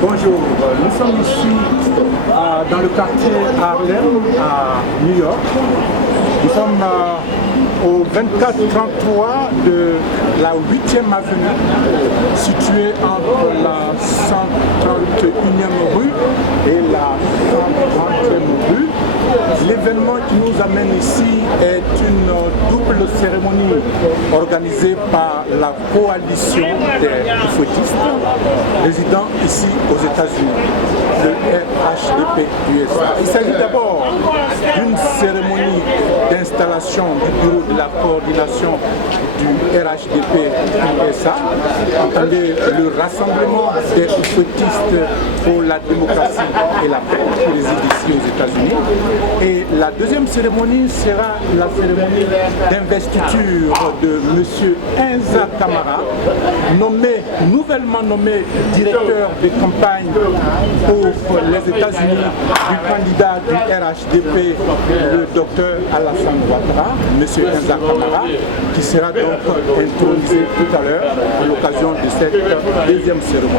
Bonjour. Nous sommes ici dans le quartier Harlem à New York. Nous sommes au 2433 de la 8e avenue, située entre la 131e rue et la 130e rue. L'événement qui nous amène ici est une double cérémonie organisée par la coalition des fouettistes résidant ici aux États-Unis, le RHDP USA. Il s'agit d'abord d'une cérémonie d'installation du bureau de la coordination du RHDP USA, entendez le rassemblement des fouettistes pour la démocratie et la paix qui réside ici aux États-Unis. Et la deuxième cérémonie sera la cérémonie d'investiture de M. Enza Kamara, nouvellement nommé directeur de campagne pour les États-Unis du candidat du RHDP, le docteur Alassane Ouattara, M. Enza Kamara, qui sera donc intronisé tout à l'heure à l'occasion de cette deuxième cérémonie.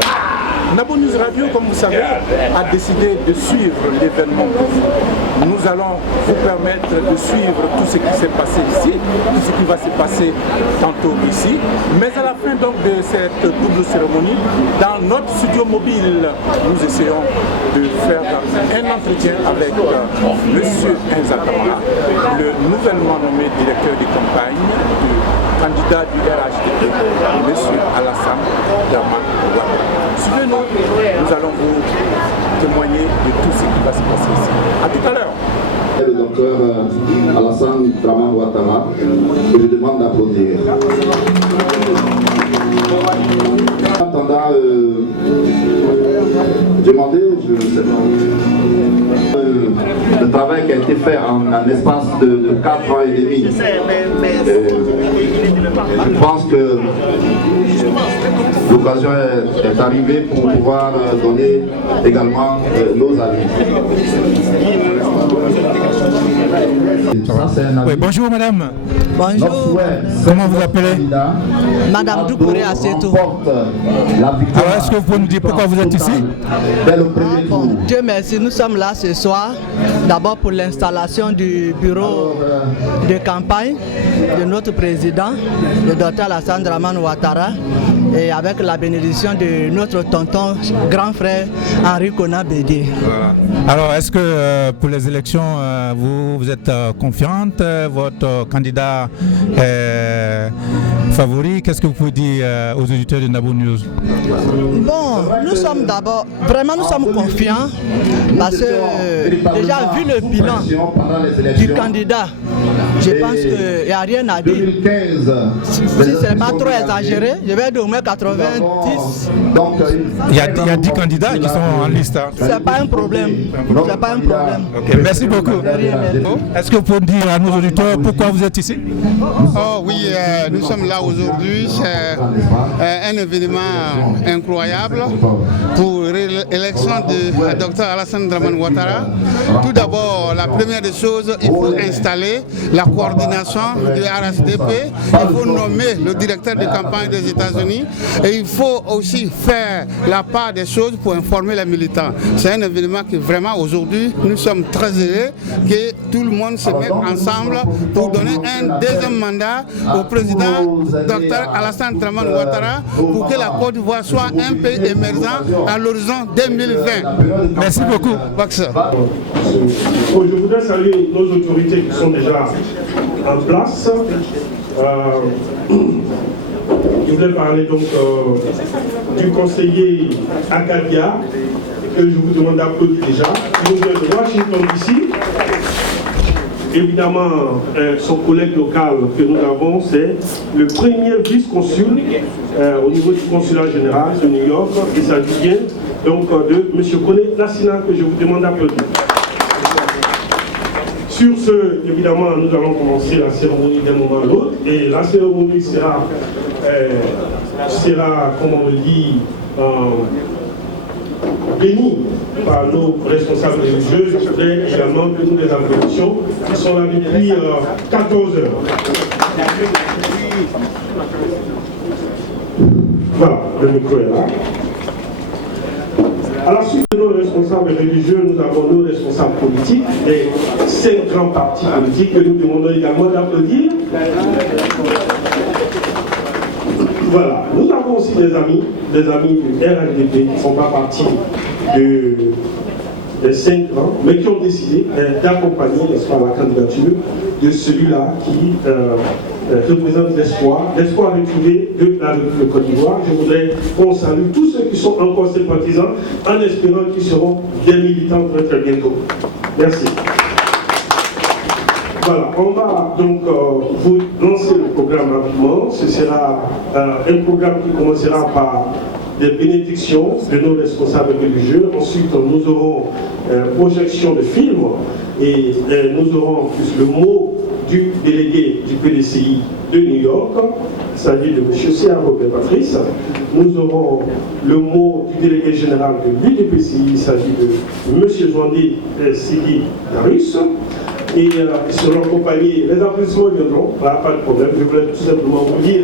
Nabo News Radio, comme vous savez, a décidé de suivre l'événement. Nous allons vous permettre de suivre tout ce qui s'est passé ici, tout ce qui va se passer tantôt ici. Mais à la fin donc de cette double cérémonie, dans notre studio mobile, nous essayons de faire un entretien avec M. Enza Kamara, le nouvellement nommé directeur de campagne du candidat du RHDP, M. Alassane Ouattara. Suivez-nous, nous allons vous témoigner de tout ce qui va se passer ici. A tout à l'heure. Le docteur Alassane Ouattara, que je demande d'applaudir. En attendant, demander, je sais pas, le travail qui a été fait en un espace de 4 ans et demi. Je pense que l'occasion est arrivée pour pouvoir donner également nos avis. Oui, bonjour madame. Bonjour. Comment vous appelez? Madame Doucouré Assetou. Alors est-ce que vous pouvez nous dire pourquoi vous êtes ici? Dieu merci, nous sommes là ce soir. D'abord pour l'installation du bureau de campagne de notre président, le docteur Alassane Ouattara, et avec la bénédiction de notre tonton grand frère Henri Kona Bédié. Voilà. Alors est-ce que pour les élections, vous êtes confiante? Votre candidat est favori? Qu'est-ce que vous pouvez dire aux auditeurs de Nabo News? Bon, nous sommes d'abord, vraiment nous sommes confiants parce que déjà vu le bilan du candidat, je pense qu'il n'y a rien à dire. Si ce n'est pas trop exagéré, je vais donner 90. Il y a 10 candidats qui sont en liste. Hein. C'est pas un problème. C'est pas un problème. Okay, merci beaucoup. Est-ce que vous pouvez dire à nos auditeurs pourquoi vous êtes ici? Oh oui, nous sommes là aujourd'hui. C'est un événement incroyable pour l'élection de Dr Alassane Ouattara. Tout d'abord, la première des choses, il faut installer la coordination du RHDP. Il faut nommer le directeur de campagne des États-Unis et il faut aussi faire la part des choses pour informer les militants. C'est un événement qui vraiment aujourd'hui, nous sommes très heureux que tout le monde se mette ensemble pour donner un deuxième mandat au président Dr Alassane Ouattara pour que la Côte d'Ivoire soit un pays émergent à l'horizon 2020. Merci beaucoup. Je voudrais saluer nos autorités qui sont déjà en place. Je voudrais parler donc du conseiller Akadia, que je vous demande d'applaudir déjà. Il nous vient de Washington DC. Évidemment, son collègue local que nous avons, c'est le premier vice-consul au niveau du consulat général de New York. Il s'agit bien donc de M. Kone Nassina, que je vous demande d'applaudir. Sur ce, évidemment, nous allons commencer la cérémonie d'un moment à l'autre. Et la cérémonie sera, comme on le dit, bénie par nos responsables religieux. Je voudrais également que nous les applaudissions. Ils sont là depuis 14 heures. Voilà, le micro est là. À la suite de nos responsables religieux, nous avons nos responsables politiques, les 5 grands partis politiques que nous demandons également d'applaudir. Voilà, nous avons aussi des amis du RHDP qui ne font pas partie des 5 ans, mais qui ont décidé d'accompagner la candidature de celui-là qui représente l'espoir retrouvé de la République de Côte d'Ivoire. Je voudrais qu'on salue tous ceux qui sont encore sympathisants en espérant qu'ils seront des militants très très bientôt. Merci. Voilà, on va donc vous lancer le programme rapidement. Ce sera un programme qui commencera par des bénédictions de nos responsables religieux. Ensuite, nous aurons projection de films et nous aurons plus le mot du délégué du PDCI de New York. Il s'agit de M. C.A. Robert Patrice. Nous aurons le mot du délégué général de l'UDPCI. Il s'agit de M. Zwandi Sidi Darus. Et ils seront accompagnés, les applaudissements viendront, voilà, pas de problème, je voulais tout simplement vous dire.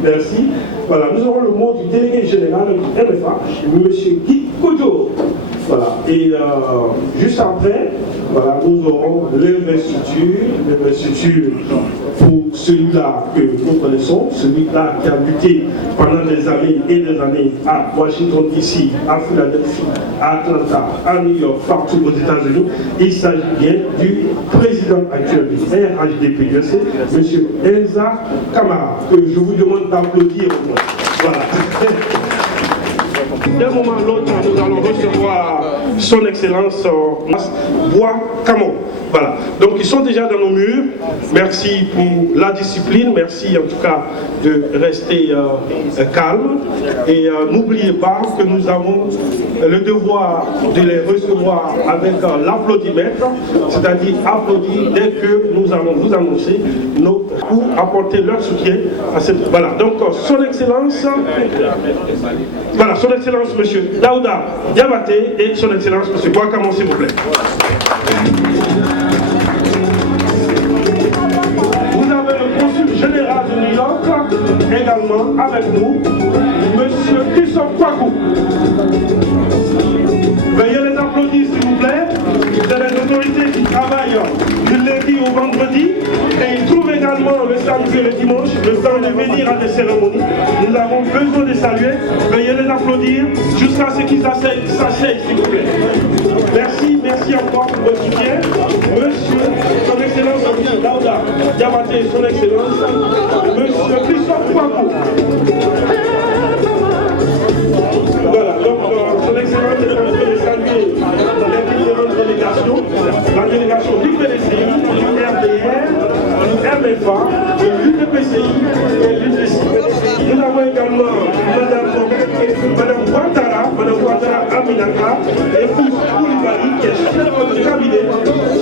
Merci. Voilà, nous aurons le mot du délégué général du MFA, M. Guy Kodjo. Voilà, et juste après, voilà, nous aurons l'investiture pour celui-là que nous connaissons, celui-là qui a lutté pendant des années et des années à Washington DC, à Philadelphie, à Atlanta, à New York, partout aux États-Unis. Il s'agit bien du président actuel du RHDP, M. Elsa Camara, que je vous demande d'applaudir. Voilà. D'un moment à l'autre, nous allons recevoir son Excellence Bois Camon. Voilà. Donc ils sont déjà dans nos murs. Merci pour la discipline. Merci en tout cas de rester calme. Et n'oubliez pas que nous avons le devoir de les recevoir avec l'applaudimètre, c'est-à-dire applaudir dès que nous allons vous annoncer pour apporter leur soutien à cette... Voilà. Donc son Excellence... Voilà, son Excellence M. Daouda Diabaté et son Excellence M. Bois Camon, s'il vous plaît. Vous avez le consul général de New York également avec nous, M. Christophe Kwaku. Veuillez les applaudir, s'il vous plaît. C'est les autorités qui travaillent du lundi au vendredi et ils trouvent également le samedi et le dimanche le temps de venir à des cérémonies. Nous avons besoin de saluer. Veuillez les applaudir jusqu'à ce qu'ils s'asseyent, s'il vous plaît. Merci, merci encore pour votre soutien. Monsieur, son Excellence, M. Daouda Diabaté, son Excellence, Monsieur Christophe Kwaku. Voilà, donc son Excellence est en train de saluer les différentes délégations, la délégation du PDCI, du RDR, du MFA, de l'UDPCI et de l'UDPCI. Nous avons également Madame Ouattara Aminaka, épouse Koulibaly, qui est chef de cabinet de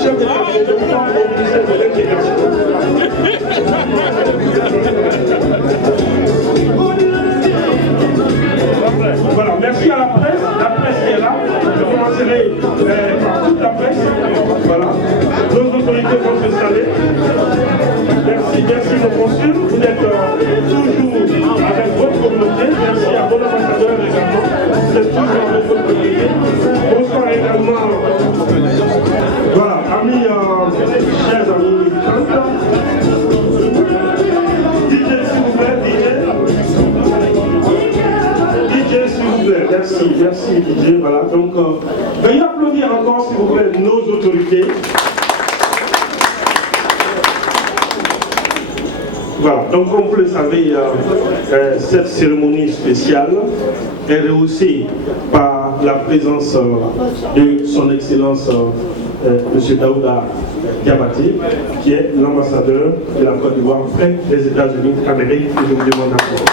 au ministère de l'Intégration. Voilà, merci à la presse qui est là. Je commencerai par toute la presse. Voilà, nos autorités vont s'installer. Merci nos consuls. Vous êtes toujours avec votre communauté. Merci à vos ambassadeurs également. Vous êtes toujours avec votre communauté. Bonsoir également. Voilà, chers amis militants. DJ, s'il vous plaît, DJ, s'il vous plaît. Merci DJ. Voilà, donc veuillez applaudir encore, s'il vous plaît, nos autorités. Voilà, donc comme vous le savez, cette cérémonie spéciale est rehaussée par la présence de son Excellence M. Daouda Diabaté, qui est l'ambassadeur de la Côte d'Ivoire auprès des États-Unis d'Amérique, que je vous demande encore.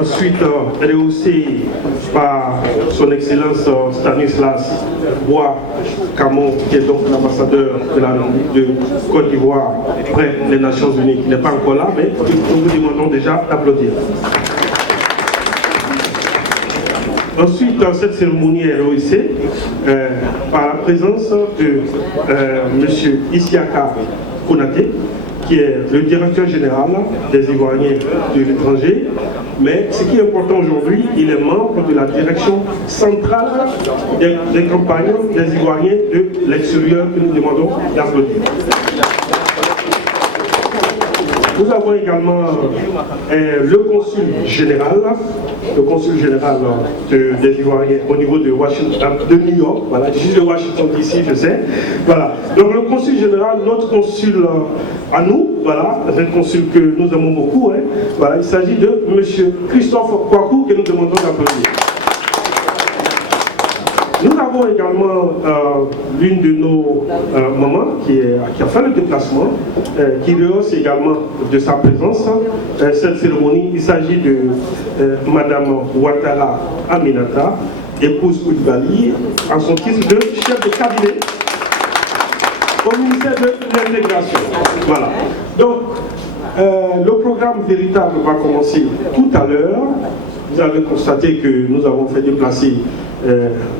Ensuite, rehaussée par son Excellence Stanislas Bois Camon, qui est donc l'ambassadeur de Côte d'Ivoire auprès des Nations Unies, qui n'est pas encore là, mais nous vous demandons déjà d'applaudir. Ensuite, cette cérémonie est rehaussée par la présence de M. Isiaka Konaté, qui est le directeur général des Ivoiriens de l'étranger, mais ce qui est important aujourd'hui, il est membre de la direction centrale des campagnes des Ivoiriens de l'extérieur que nous demandons d'applaudir. Nous avons également le consul général des Ivoiriens au niveau de New York, voilà, je suis de Washington DC, je sais, voilà. Donc le consul général, notre consul à nous, voilà, c'est un consul que nous aimons beaucoup, hein, voilà, il s'agit de M. Christophe Kwaku que nous demandons d'applaudir. Nous avons également l'une de nos mamans qui a fait le déplacement, qui rehausse également de sa présence cette cérémonie. Il s'agit de Madame Ouattara Aminata, épouse Koulibaly, en son titre de chef de cabinet au ministère de l'Intégration. Voilà. Donc, le programme véritable va commencer tout à l'heure. Vous avez constaté que nous avons fait déplacer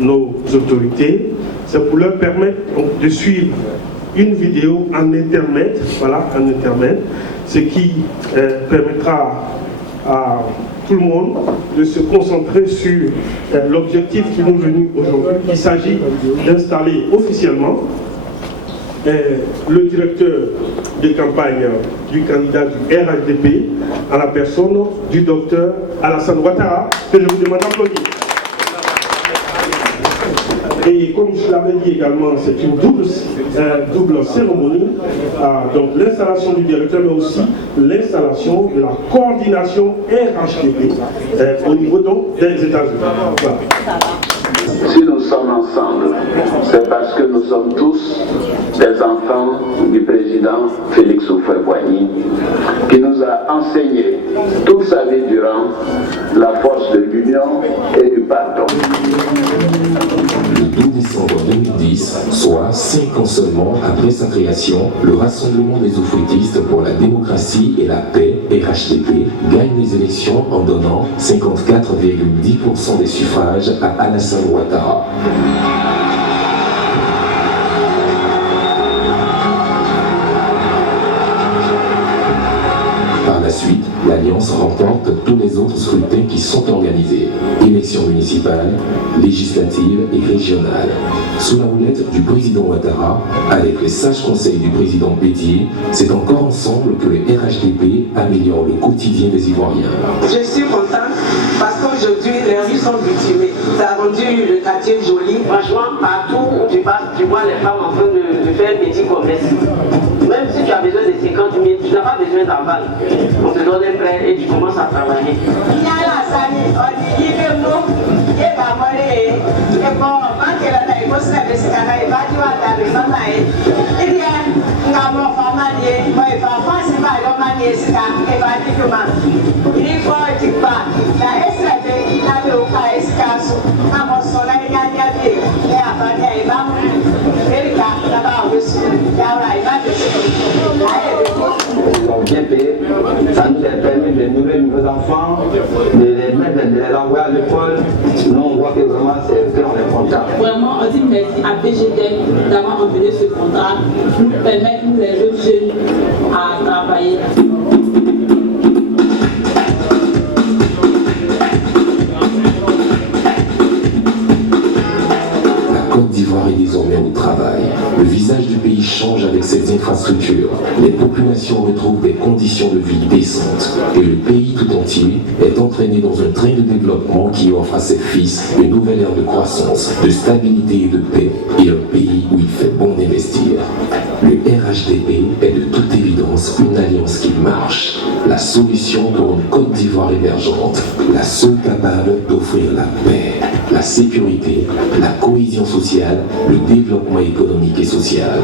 nos autorités. C'est pour leur permettre donc, de suivre une vidéo en internet, voilà, en internet, ce qui permettra à tout le monde de se concentrer sur l'objectif qui nous est venu aujourd'hui. Il s'agit d'installer officiellement le directeur de campagne du candidat du RHDP à la personne du docteur Alassane Ouattara, que je vous demande d'applaudir. Et comme je l'avais dit également, c'est une double cérémonie, donc l'installation du directeur, mais aussi l'installation de la coordination RHDP au niveau donc, des États-Unis. Voilà. Si nous sommes ensemble, c'est parce que nous sommes tous des enfants du président Félix Houphouët-Boigny, qui nous a enseigné toute sa vie durant la force de l'union et du pardon. Le 12 décembre 2010, soit 5 ans seulement après sa création, le Rassemblement des Oufouettistes pour la démocratie et la paix, RHDP, gagne les élections en donnant 54,10% des suffrages à Alassane Ouattara. Par la suite, l'Alliance remporte tous les autres scrutins qui sont organisés. Élections municipales, législatives et régionales. Sous la houlette du président Ouattara, avec les sages conseils du président Bédié, c'est encore ensemble que le RHDP améliore le quotidien des Ivoiriens. Je suis contente parce qu'aujourd'hui, les rues sont bitumées. Ça a rendu le quartier joli. Franchement, partout où tu passes, tu vois les femmes en train de faire un petit commerce. Même si tu as besoin de 50 000, tu n'as pas besoin d'en vendre. On te donne un prêt et tu commences à travailler. Ils ont bien payé, ça nous a permis de nourrir nos enfants, de les mettre, de les envoyer à l'école. Nous on voit que vraiment c'est fait, on est content. Vraiment, on dit merci à BGTEC d'avoir envoyé ce contrat pour nous permettre, nous les jeunes jeunes, à travailler. Côte d'Ivoire est désormais au travail. Le visage du pays change avec ses infrastructures. Les populations retrouvent des conditions de vie décentes. Et le pays tout entier est entraîné dans un train de développement qui offre à ses fils une nouvelle ère de croissance, de stabilité et de paix, et un pays où il fait bon d'investir. Le RHDP est de toute évidence une alliance qui marche. La solution pour une Côte d'Ivoire émergente. La seule capable d'offrir la paix, la sécurité, la cohésion sociale, le développement économique et social.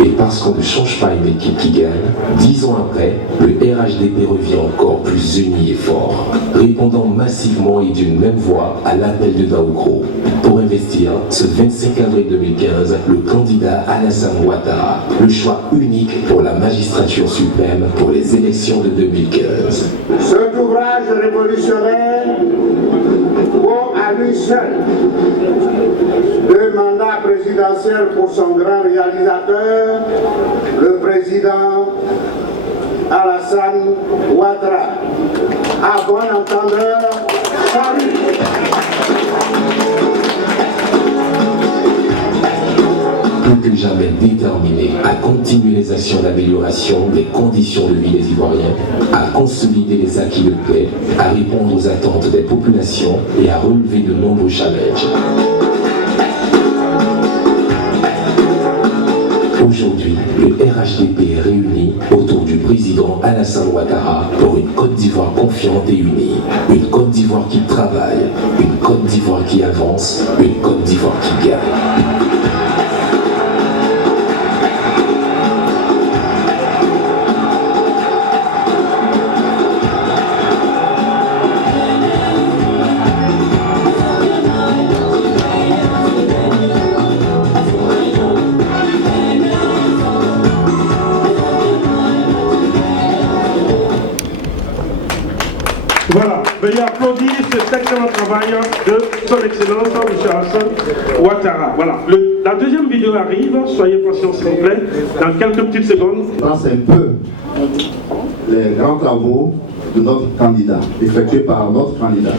Et parce qu'on ne change pas une équipe qui gagne, 10 ans après, le RHDP revient encore plus uni et fort, répondant massivement et d'une même voix à l'appel de Daoukro. Pour investir, ce 25 avril 2015, le candidat Alassane Ouattara, le choix unique pour la magistrature suprême pour les élections de 2015. Cet ouvrage révolutionnaire vaut à lui seul 2 mandats présidentiels pour son grand réalisateur, le président Alassane Ouattara. À bon entendeur, salut. Plus que jamais déterminé à continuer les actions d'amélioration des conditions de vie des Ivoiriens, à consolider les acquis de paix, à répondre aux attentes des populations et à relever de nombreux challenges. Aujourd'hui, le RHDP est réuni autour du président Alassane Ouattara pour une Côte d'Ivoire confiante et unie. Une Côte d'Ivoire qui travaille, une Côte d'Ivoire qui avance, une Côte d'Ivoire qui gagne. Voilà, veuillez applaudir cet excellent travail de son Excellence, M. Alassane Ouattara. Voilà, la deuxième vidéo arrive, soyez patients s'il vous plaît, dans quelques petites secondes. C'est un peu les grands travaux de notre candidat, effectués par notre candidat.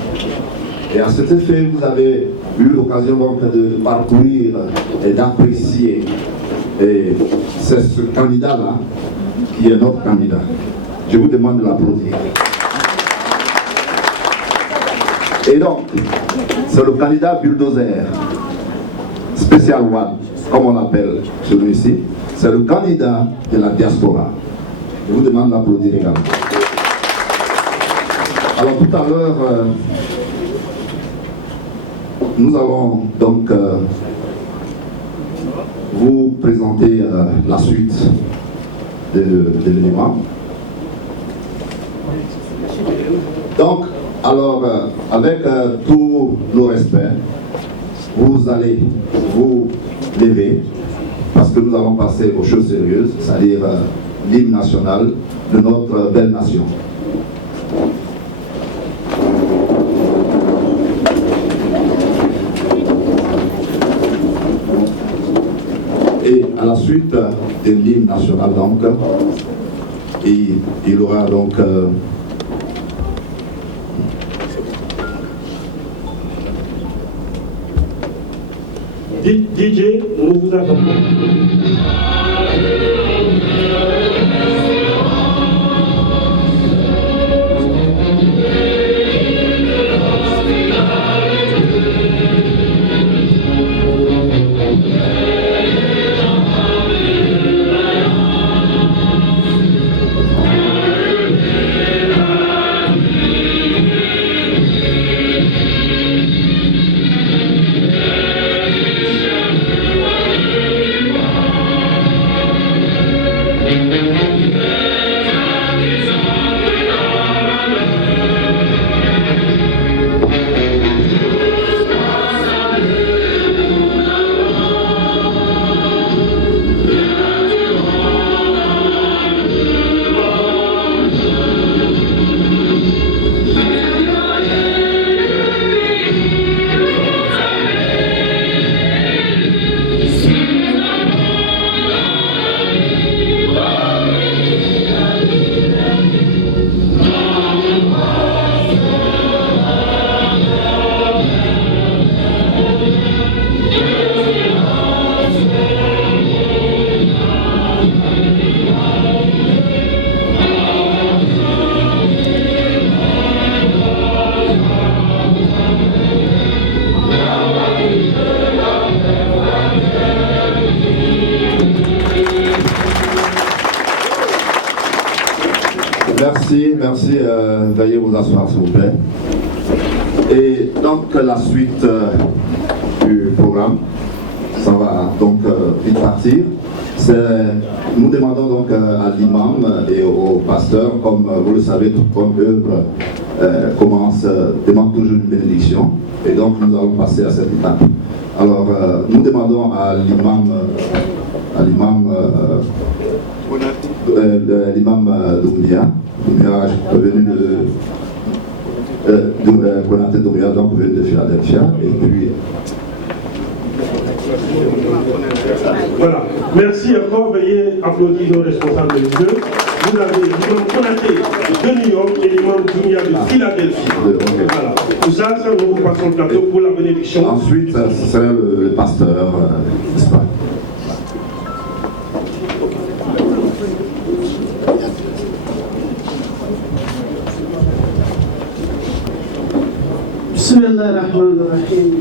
Et à cet effet, vous avez eu l'occasion donc de parcourir et d'apprécier. Et c'est ce candidat-là qui est notre candidat. Je vous demande de l'applaudir. Et donc, c'est le candidat bulldozer, spécial one, comme on appelle celui-ci. C'est le candidat de la diaspora. Je vous demande d'applaudir également. Alors tout à l'heure, nous allons donc vous présenter la suite de l'événement. Donc, alors, avec tous nos respects, vous allez vous lever parce que nous allons passer aux choses sérieuses, c'est-à-dire l'hymne national de notre belle nation. Et à la suite de l'hymne national, donc, il y aura donc DJ, nous vous attendons. Merci, veuillez vous asseoir s'il vous plaît. Et donc la suite du programme, ça va donc vite partir. Nous demandons donc à l'imam et au pasteur, comme vous le savez, toute bonne œuvre demande toujours une bénédiction. Et donc nous allons passer à cette étape. Alors nous demandons à l'imam Doumbia, venu de Konaté Doumbia, donc venu de Philadelphia, et puis Voilà. Merci encore. Veuillez applaudir nos responsables religieux. Vous avez l'imam Konaté de New York et l'imam Dunia de Philadelphie. Voilà. Tout ça, nous vous passons le plateau pour la bénédiction. Ensuite, ce serait le pasteur, n'est-ce pas? Bismillahirrahmanirrahim.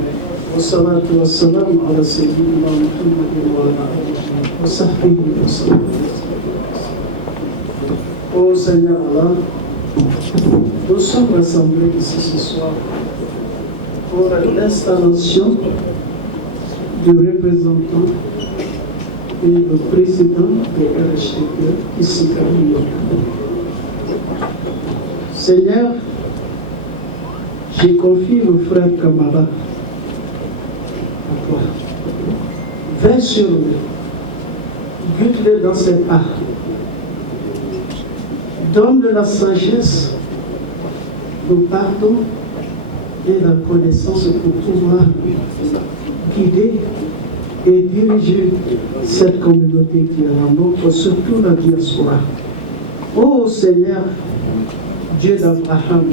Wassalatu wassalamu ala sayyidina Muhammadin wa ala alihi wa sahbihi wa sallam. Ô Seigneur Allah, nous sommes rassemblés ici ce soir pour l'installation du représentant et le président de RHTP ici à New York. Seigneur, j'ai confié le frère Kamara à toi. Veille sur lui, guide-le dans ses pas. Donne-le la sagesse, le pardon et la connaissance pour pouvoir guider et diriger cette communauté qui est la nôtre, surtout la diaspora. Ô Seigneur, Dieu d'Abraham,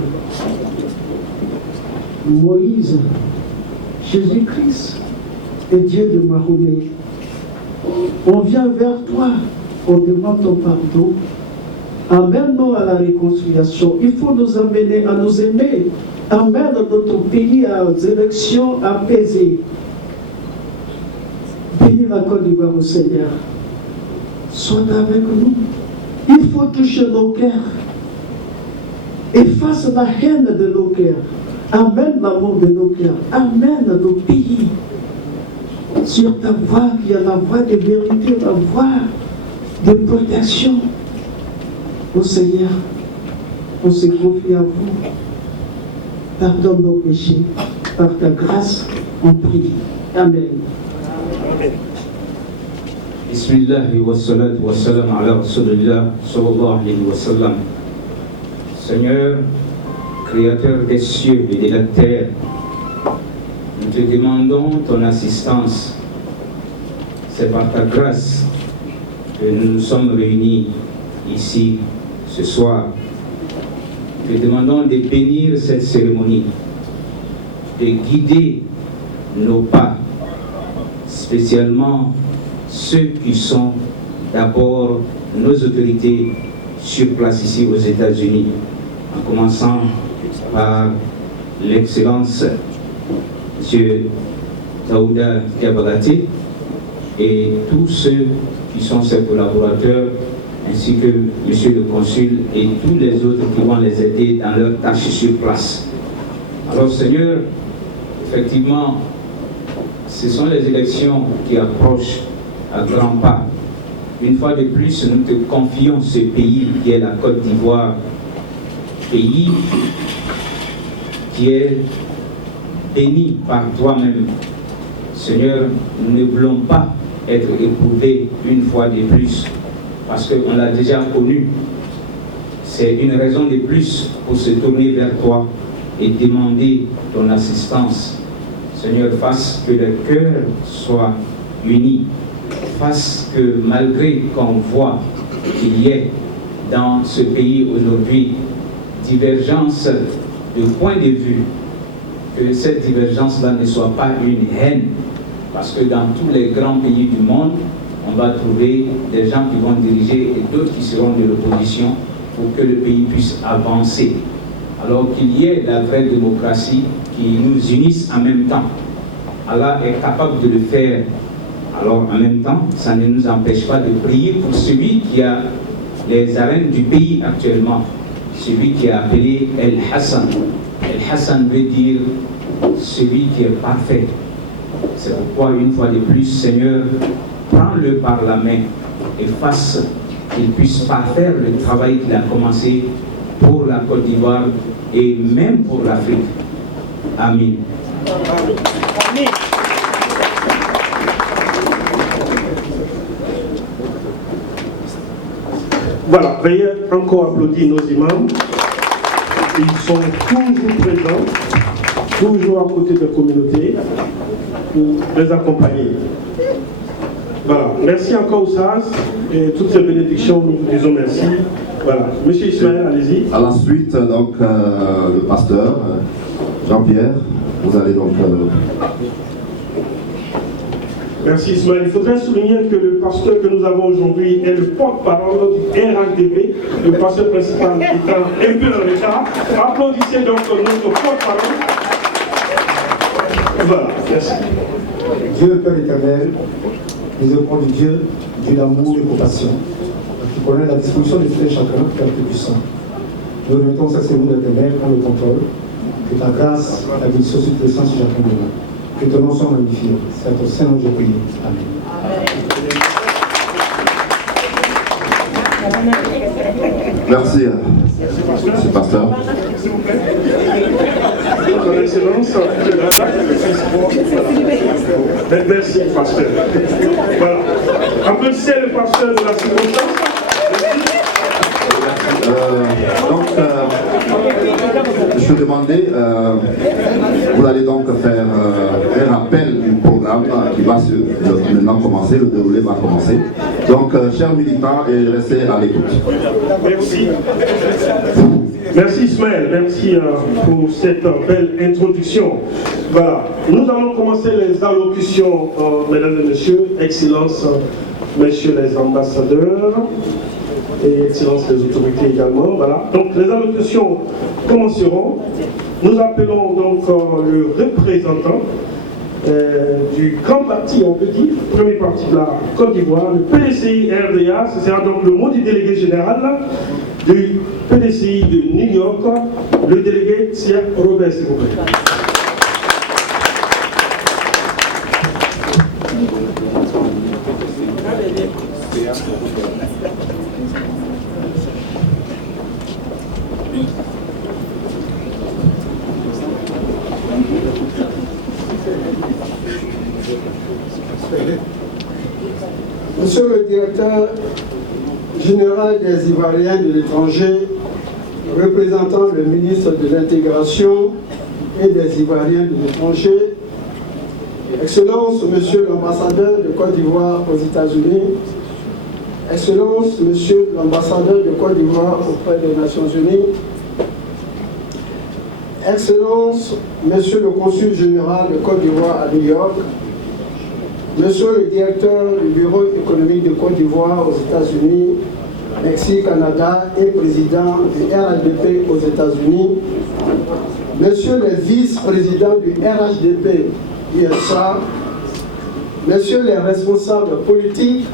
Moïse, Jésus-Christ et Dieu de Mahomet, on vient vers toi, on demande ton pardon, amène-nous à la réconciliation. Il faut nous amener à nous aimer, amène notre pays à des élections apaisées. Bénis la Côte d'Ivoire au Seigneur, sois avec nous. Il faut toucher nos cœurs, efface la haine de nos cœurs. Amène l'amour de nos cœurs, amène nos pays sur ta voie qui est la voie de vérité, la voie de protection. Ô Seigneur, on se confie à vous. Pardonne nos péchés, par ta grâce, on prie. Amen. Bismillah wa salatu wa salam ala Rasulillah sallallahu alayhi wa sallam. Seigneur, Créateur des cieux et de la terre, nous te demandons ton assistance. C'est par ta grâce que nous nous sommes réunis ici ce soir. Nous te demandons de bénir cette cérémonie, de guider nos pas, spécialement ceux qui sont d'abord nos autorités sur place ici aux États-Unis, en commençant par l'excellence M. Daouda Diabaté et tous ceux qui sont ses collaborateurs, ainsi que M. le Consul et tous les autres qui vont les aider dans leurs tâches sur place. Alors Seigneur, effectivement, ce sont les élections qui approchent à grands pas. Une fois de plus, nous te confions ce pays qui est la Côte d'Ivoire, pays qui est béni par toi-même. Seigneur, nous ne voulons pas être éprouvés une fois de plus, parce qu'on l'a déjà connu. C'est une raison de plus pour se tourner vers toi et demander ton assistance. Seigneur, fasse que le cœur soit uni, fasse que malgré qu'on voit qu'il y ait dans ce pays aujourd'hui divergence de point de vue, que cette divergence-là ne soit pas une haine, parce que dans tous les grands pays du monde, on va trouver des gens qui vont diriger et d'autres qui seront de l'opposition pour que le pays puisse avancer. Alors qu'il y ait la vraie démocratie qui nous unisse en même temps. Allah est capable de le faire. Alors en même temps, ça ne nous empêche pas de prier pour celui qui a les arènes du pays actuellement, celui qui est appelé El Hassan. El Hassan veut dire celui qui est parfait. C'est pourquoi une fois de plus, Seigneur, prends-le par la main et fasse qu'il puisse parfaire le travail qu'il a commencé pour la Côte d'Ivoire et même pour l'Afrique. Amen. Amen. Voilà, veuillez encore applaudir nos imams. Ils sont toujours présents toujours à côté des communautés pour les accompagner. Voilà. Merci encore Oussas et toutes ces bénédictions, nous vous disons merci. Voilà. Monsieur Ismaël, allez-y. À la suite, donc, le pasteur Jean-Pierre, vous allez donc... Merci Ismaël. Il faudrait souligner que le pasteur que nous avons aujourd'hui est le porte-parole du RHDP, le pasteur principal étant un peu en retard. Applaudissez donc notre porte-parole. Voilà, merci. Dieu Père éternel, miséricorde de Dieu, Dieu d'amour et compassion, qui connaît la disposition de tout un chacun, qui est le puissant. Nous remettons ça sur vous l'éternel, prends le contrôle, que ta grâce, ta bénédiction sur le sang sur chacun de nous. Que ton nom soit magnifié. C'est à ton Saint-Nom que je prie. Amen. Merci, monsieur le pasteur. Son Excellence, merci, pasteur. Voilà. Applaudissez le pasteur de la circonstance. Je peux demander, vous allez donc faire un rappel du programme qui va maintenant commencer, le déroulé va commencer. Donc, chers militants, restez à l'écoute. Merci. Merci Ismaël, merci pour cette belle introduction. Voilà, nous allons commencer les allocutions, mesdames et messieurs, excellences, messieurs les ambassadeurs et excellences les autorités également. Voilà, donc les allocutions commenceront. Nous appelons donc le représentant du grand parti, on peut dire, premier parti de la Côte d'Ivoire, le PDCI RDA, ce sera donc le mot du délégué général du PDCI de New York, le délégué Sia Robert, s'il vous plaît. Monsieur le directeur général des Ivoiriens de l'étranger, représentant le ministre de l'Intégration et des Ivoiriens de l'étranger, Excellence, Monsieur l'ambassadeur de Côte d'Ivoire aux États-Unis, Excellence, Monsieur l'ambassadeur de Côte d'Ivoire auprès des Nations Unies, Excellence, Monsieur le consul général de Côte d'Ivoire à New York, Monsieur le directeur du Bureau économique de Côte d'Ivoire aux États-Unis, Mexique, Canada et président du RHDP aux États-Unis, Monsieur le vice-président du RHDP USA, Messieurs les responsables politiques,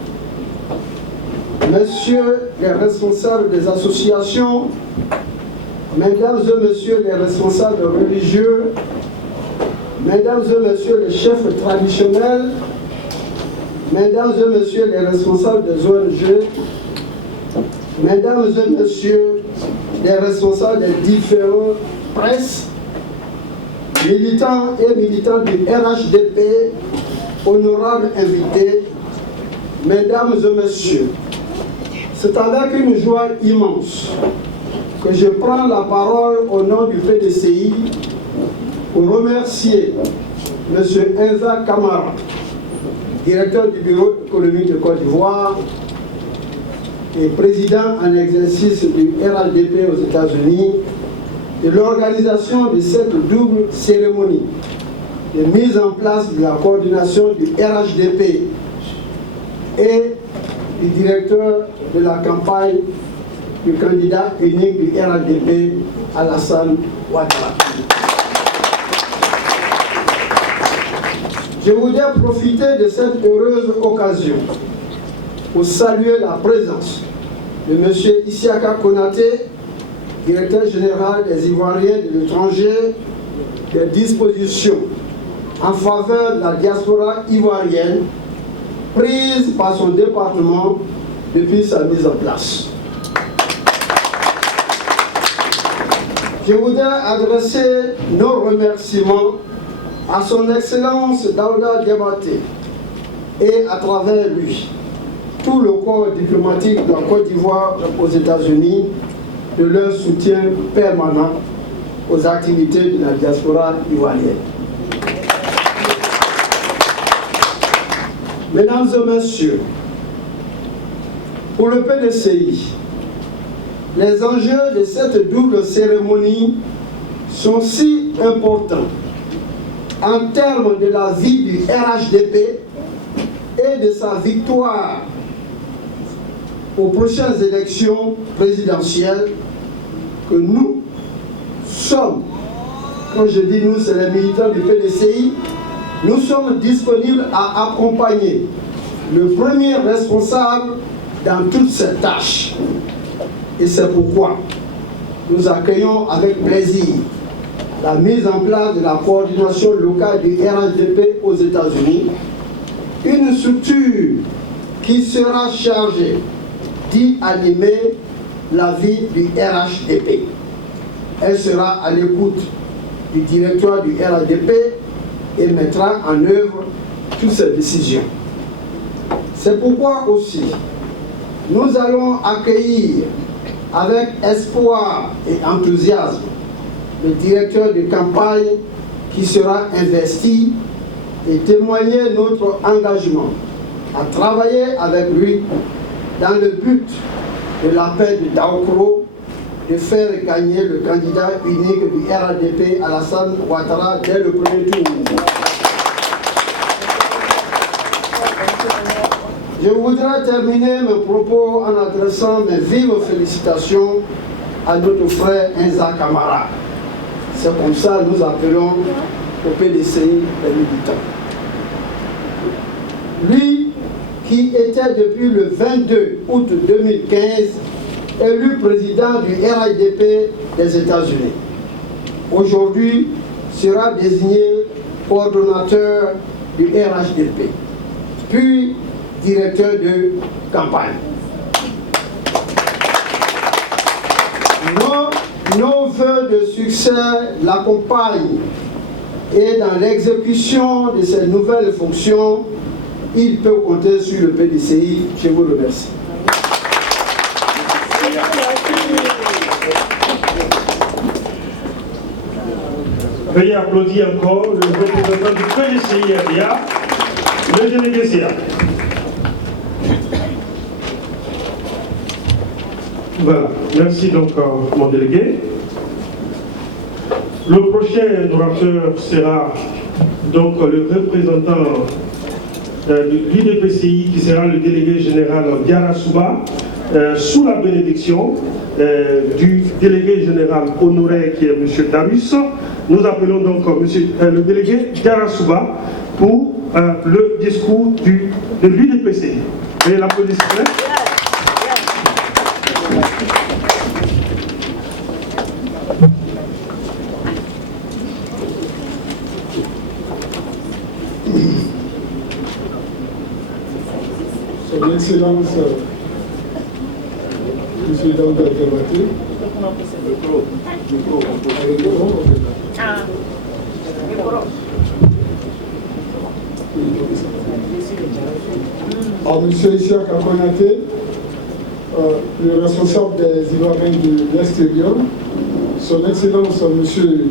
Messieurs les responsables des associations, Mesdames et Messieurs les responsables religieux, Mesdames et Messieurs les chefs traditionnels, Mesdames et Messieurs les responsables des ONG, Mesdames et Messieurs les responsables des différentes presses, militants et militantes du RHDP, honorables invités, Mesdames et Messieurs, c'est avec une joie immense que je prends la parole au nom du PDCI pour remercier M. Enza Kamara, directeur du Bureau économique de Côte d'Ivoire et président en exercice du RHDP aux États-Unis, de l'organisation de cette double cérémonie de mise en place de la coordination du RHDP et du directeur de la campagne du candidat unique du RHDP, Alassane Ouattara. Je voudrais profiter de cette heureuse occasion pour saluer la présence de M. Isiaka Konaté, directeur général des Ivoiriens de l'étranger, des dispositions en faveur de la diaspora ivoirienne prises par son département depuis sa mise en place. Je voudrais adresser nos remerciements à son Excellence Daouda Diabaté et à travers lui tout le corps diplomatique de la Côte d'Ivoire aux États-Unis de leur soutien permanent aux activités de la diaspora ivoirienne. Mesdames et messieurs, pour le PDCI, les enjeux de cette double cérémonie sont si importants en termes de la vie du RHDP et de sa victoire aux prochaines élections présidentielles que nous sommes, quand je dis nous, c'est les militants du PDCI, nous sommes disponibles à accompagner le premier responsable dans toutes ces tâches. Et c'est pourquoi nous accueillons avec plaisir la mise en place de la coordination locale du RHDP aux États-Unis, une structure qui sera chargée d'y animer la vie du RHDP. Elle sera à l'écoute du directoire du RHDP et mettra en œuvre toutes ces décisions. C'est pourquoi aussi nous allons accueillir avec espoir et enthousiasme le directeur de campagne qui sera investi et témoigner notre engagement à travailler avec lui dans le but de l'appel de Daokro de faire gagner le candidat unique du RHDP, Alassane Ouattara, dès le premier tour. Je voudrais terminer mes propos en adressant mes vives félicitations à notre frère Inza Kamara. C'est comme ça que nous appelons au PDCI les militants. Lui qui était depuis le 22 août 2015 élu président du RHDP des États-Unis. Aujourd'hui sera désigné coordonnateur du RHDP, puis directeur de campagne. Nos vœux de succès l'accompagnent et dans l'exécution de ces nouvelles fonctions, il peut compter sur le PDCI. Je vous remercie. Veuillez applaudir encore le représentant du PDCI RDA, le délégué CA. Voilà, merci donc mon délégué. Le prochain orateur sera donc le représentant de l'UDPCI qui sera le délégué général Diarra Souba, sous la bénédiction du délégué général honoré qui est M. Darius. Nous appelons donc le délégué Diarra Souba pour le discours de l'UDPCI. Veuillez l'applaudissement. Son Excellence, M. Daouda Diabaté, M. Issa Kakonaté, le responsable des Ivoiriens de l'extérieur, Son Excellence M.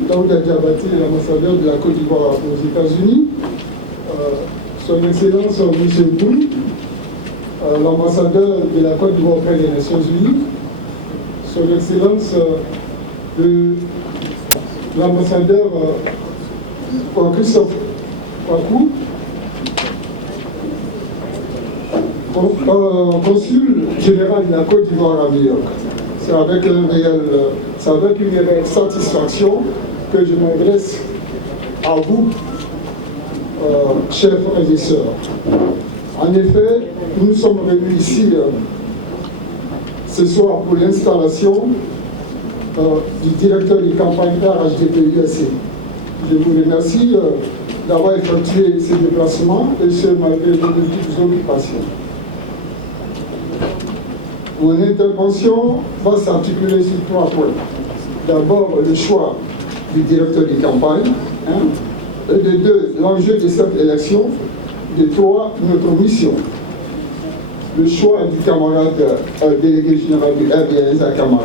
Daouda Diabaté, l'ambassadeur de la Côte d'Ivoire aux États-Unis, Son Excellence M. Boum, l'ambassadeur de la Côte d'Ivoire auprès des Nations Unies, Son Excellence l'ambassadeur Christophe Kwaku, consul général de la Côte d'Ivoire à New York. C'est avec une réelle satisfaction que je m'adresse à vous, chers frères et sœurs. En effet, nous sommes venus ici ce soir pour l'installation du directeur de campagne RHDP USA. Je vous remercie d'avoir effectué ces déplacements et ce malgré vos multiples occupations. Mon intervention va s'articuler sur 3 points. D'abord, le choix du directeur de campagne. De 2, l'enjeu de cette élection. De 3, notre mission. Le choix du camarade délégué général du RDA, Kamara.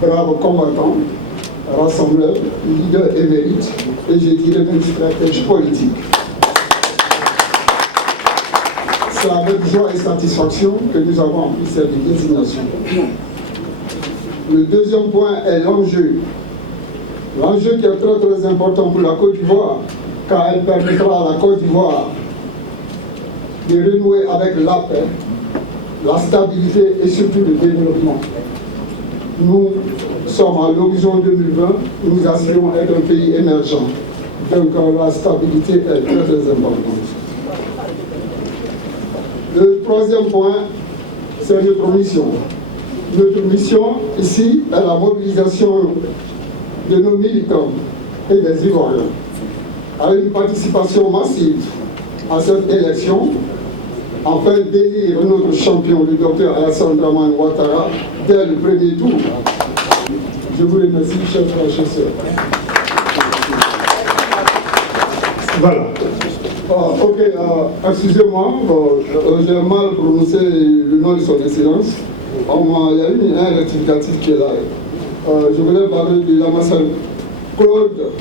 Brave combattant, rassembleur, leader émérite et je dirais même stratège politique. C'est avec joie et satisfaction que nous avons appris cette désignation. Le deuxième point est l'enjeu. L'enjeu qui est très très important pour la Côte d'Ivoire, car elle permettra à la Côte d'Ivoire de renouer avec la paix, la stabilité et surtout le développement. Nous sommes à l'horizon 2020, nous aspirons être un pays émergent. Donc la stabilité est très très importante. Le troisième point, c'est notre mission. Notre mission ici est la mobilisation de nos militants et des Ivoiriens à une participation massive à cette élection afin d'élire notre champion, le docteur Alassane Dramane Ouattara, dès le premier tour. Je vous remercie, chers frères et sœurs. Voilà. Excusez-moi, j'ai mal prononcé le nom de son excellence. Il y a eu un rectificatif qui est là. Je voulais parler de l'ambassadeur Claude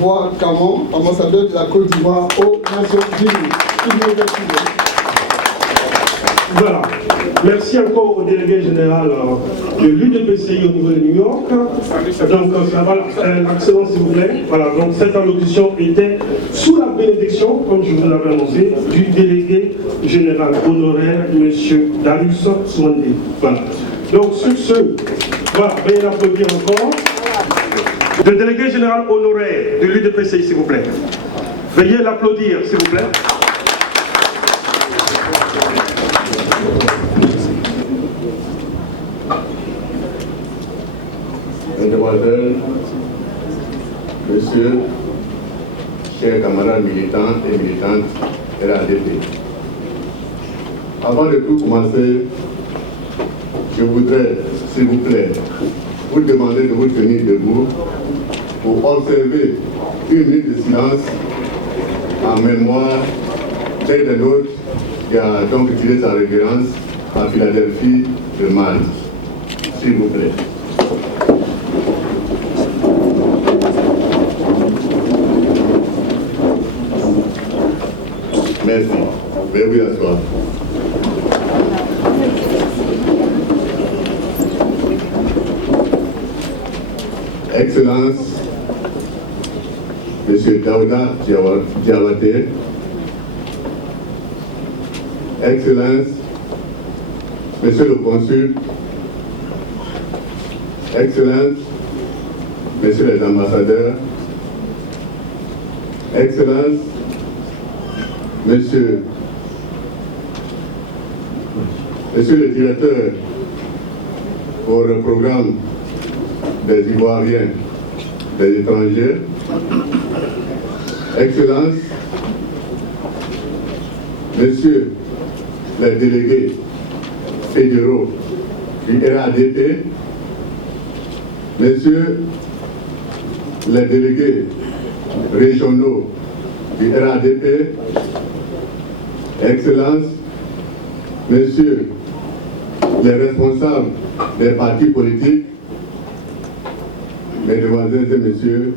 Bois-Camon, ambassadeur de la Côte d'Ivoire aux Nations Unies. Voilà. Merci encore au délégué général de l'UDPCI au niveau de New York. Donc, voilà, excellence s'il vous plaît. Voilà, donc cette allocution était sous la bénédiction, comme je vous l'avais annoncé, du délégué général honoraire, M. Darius Swandi. Voilà. Donc, sur ce, voilà, veuillez l'applaudir encore. Le délégué général honoraire de l'UDPCI, s'il vous plaît. Veuillez l'applaudir, s'il vous plaît. Mesdemoiselles, Messieurs, chers camarades militants et militantes de la ADP. Avant de tout commencer, je voudrais, s'il vous plaît, vous demander de vous tenir debout pour observer une minute de silence en mémoire d'un des nôtres qui a donc tiré sa révérence à Philadelphie de Mali. S'il vous plaît. Merci. Veuillez vous asseoir. Excellence, M. Daouda Diabaté, Excellence, Monsieur le Consul, Excellence, Messieurs les ambassadeurs, Excellence, Monsieur le directeur pour le programme des Ivoiriens, des étrangers, Excellence, Messieurs les délégués fédéraux du RADP, Messieurs les délégués régionaux du RADP, Excellence, Messieurs les responsables des partis politiques, Mesdemoiselles et Messieurs,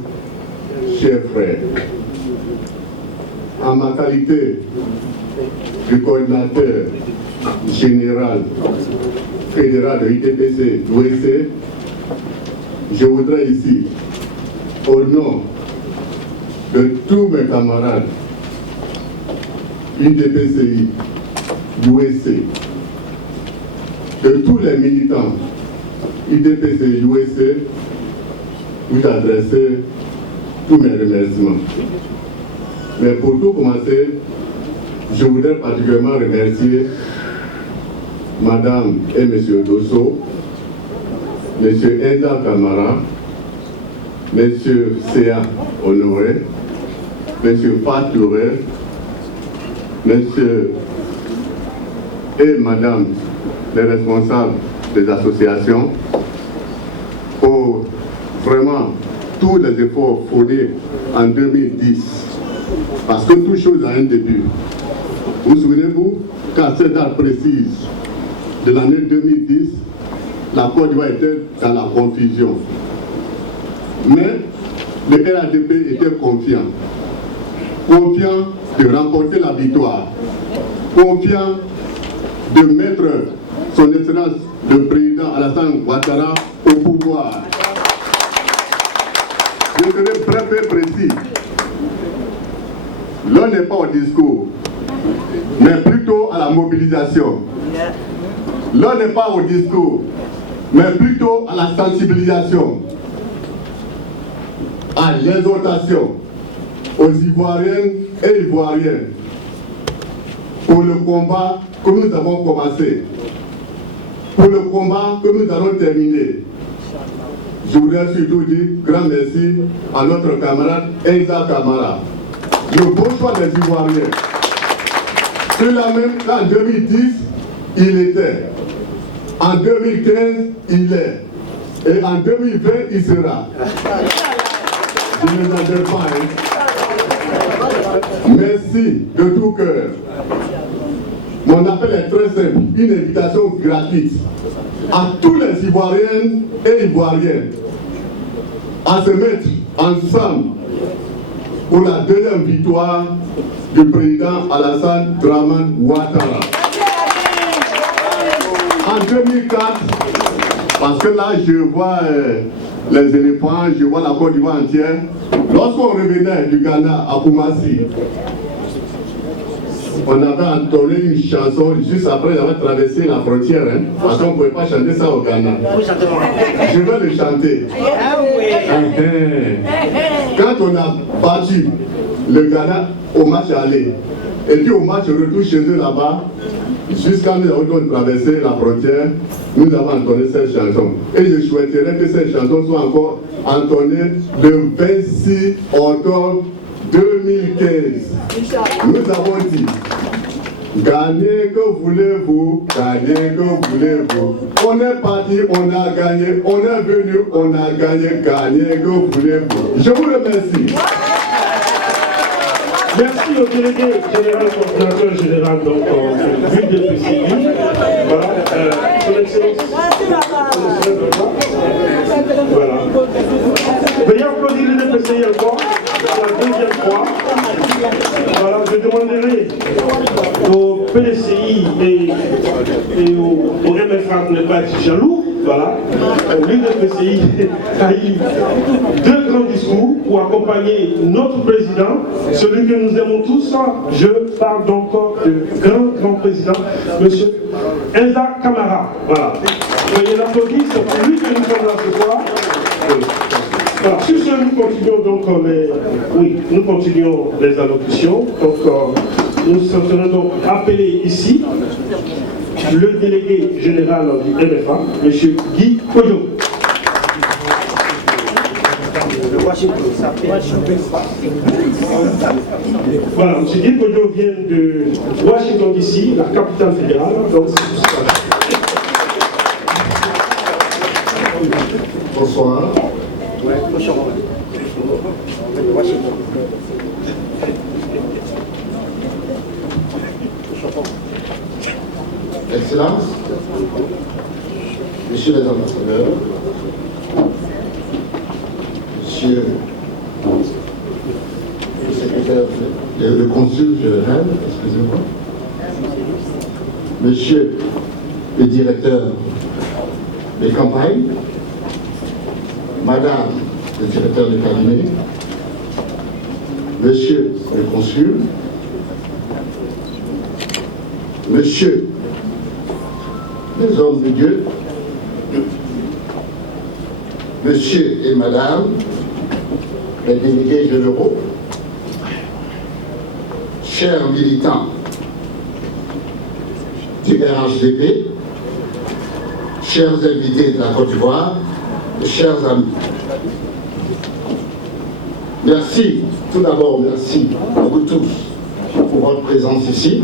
chers frères, en ma qualité de coordinateur général fédéral de l'UDPC d'OEC, je voudrais ici, au nom de tous mes camarades UDPCI, d'OEC, de tous les militants UDPCI, d'OEC, vous adresser tous mes remerciements. Mais pour tout commencer, je voudrais particulièrement remercier Madame et Monsieur Dosso, Monsieur Enda Kamara, Monsieur Séa Honoré, Monsieur Fat Touré, Monsieur et Madame les responsables des associations pour vraiment tous les efforts fournis en 2010. Parce que toute chose a un début. Vous souvenez-vous qu'à cette date précise de l'année 2010, la Côte d'Ivoire était dans la confusion. Mais le RHDP était confiant. Confiant de remporter la victoire. Confiant de mettre son excellence le président Alassane Ouattara au pouvoir. Je serai bref et précis. L'on n'est pas au discours, mais plutôt à la mobilisation. L'on n'est pas au discours, mais plutôt à la sensibilisation, à l'exhortation aux Ivoiriennes et Ivoiriens pour le combat que nous avons commencé, pour le combat que nous allons terminer. Je voudrais surtout dire grand merci à notre camarade Enza Camara. Le bon choix des Ivoiriens. Celui-là même qu'en 2010, il était. En 2015, il est. Et en 2020, il sera. Je ne m'entends pas. Merci de tout cœur. Mon appel est très simple. Une invitation gratuite à tous les Ivoiriennes et Ivoiriens à se mettre ensemble pour la deuxième victoire du président Alassane Dramane Ouattara. En 2004, parce que là je vois les éléphants, je vois la Côte d'Ivoire entière, lorsqu'on revenait du Ghana à Koumassi, on avait entonné une chanson juste après avoir traversé la frontière, parce qu'on ne pouvait pas chanter ça au Ghana. Je vais le chanter. Quand on a battu le Ghana au match aller, et puis au match retour chez eux là-bas, jusqu'à nous avons traversé la frontière, nous avons entonné cette chanson. Et je souhaiterais que cette chanson soit encore entonnée le 26 octobre 2015. Nous avons dit, gagnez que voulez-vous, gagnez que voulez-vous. On est parti, on a gagné, on est venu, on a gagné, gagnez que voulez-vous. Je vous remercie. Merci au délégué général, au coordinateur général du PCI. Voilà, son excellence. Voilà. Veuillez applaudir le PCI encore, pour la deuxième fois. Voilà, je demanderai au PDCI et au MFA de ne pas être jaloux. Voilà, l'UDPCI a eu deux grands discours pour accompagner notre président, celui que nous aimons tous. Je parle donc du grand président, M. Enza Camara. Voilà. Veuillez l'applaudir, c'est pour lui que nous sommes là ce soir. Voilà. Sur ce, nous continuons donc nous continuons les allocutions. Donc, nous serons donc appelés ici le délégué général du MFA, M. Guy Kodjo. Voilà, M. Guy Kodjo vient de Washington DC, la capitale fédérale. Donc, bonsoir. Excellences, Messieurs les ambassadeurs, Monsieur le secrétaire, le consul général, excusez-moi, Monsieur le directeur des campagnes, Madame le directeur du cabinet, Monsieur le consul, Monsieur les hommes de Dieu, Monsieur et Madame les délégués généraux, chers militants du RHDP, chers invités de la Côte d'Ivoire, chers amis. Merci, tout d'abord merci à vous tous pour votre présence ici.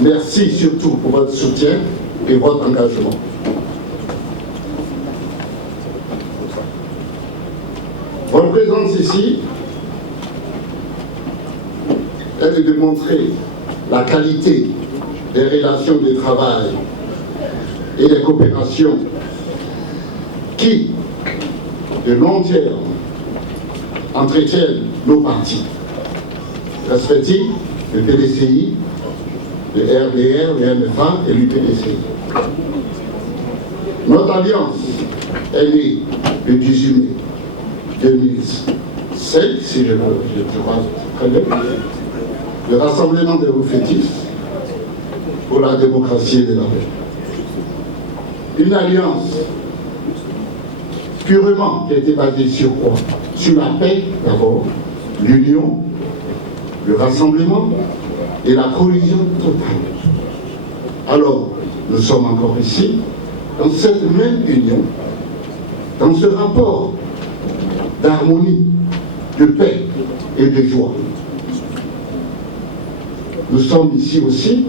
Merci surtout pour votre soutien et votre engagement. Votre présence ici est de démontrer la qualité des relations de travail et des coopérations qui de long terme entretiennent nos partis, respectifs le PDCI, le RDR, le MFA et l'UPDCI. Notre alliance est née le 18 mai 2007, si je crois très bien, le Rassemblement des Roufetis pour la démocratie et de la paix. Une alliance purement qui a été basée sur quoi? Sur la paix d'abord, l'union, le rassemblement et la cohésion totale. Alors, nous sommes encore ici, dans cette même union, dans ce rapport d'harmonie, de paix et de joie. Nous sommes ici aussi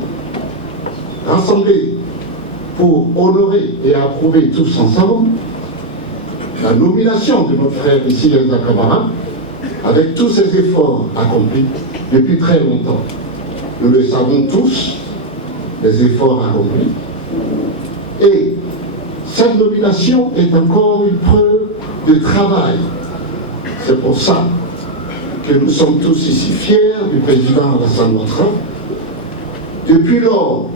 rassemblés pour honorer et approuver tous ensemble la nomination de notre frère ici, Enza Camara, avec tous ses efforts accomplis depuis très longtemps. Nous le savons tous, les efforts accomplis. Et cette nomination est encore une preuve de travail. C'est pour ça que nous sommes tous ici fiers du président Alassane Ouattara. Depuis lors,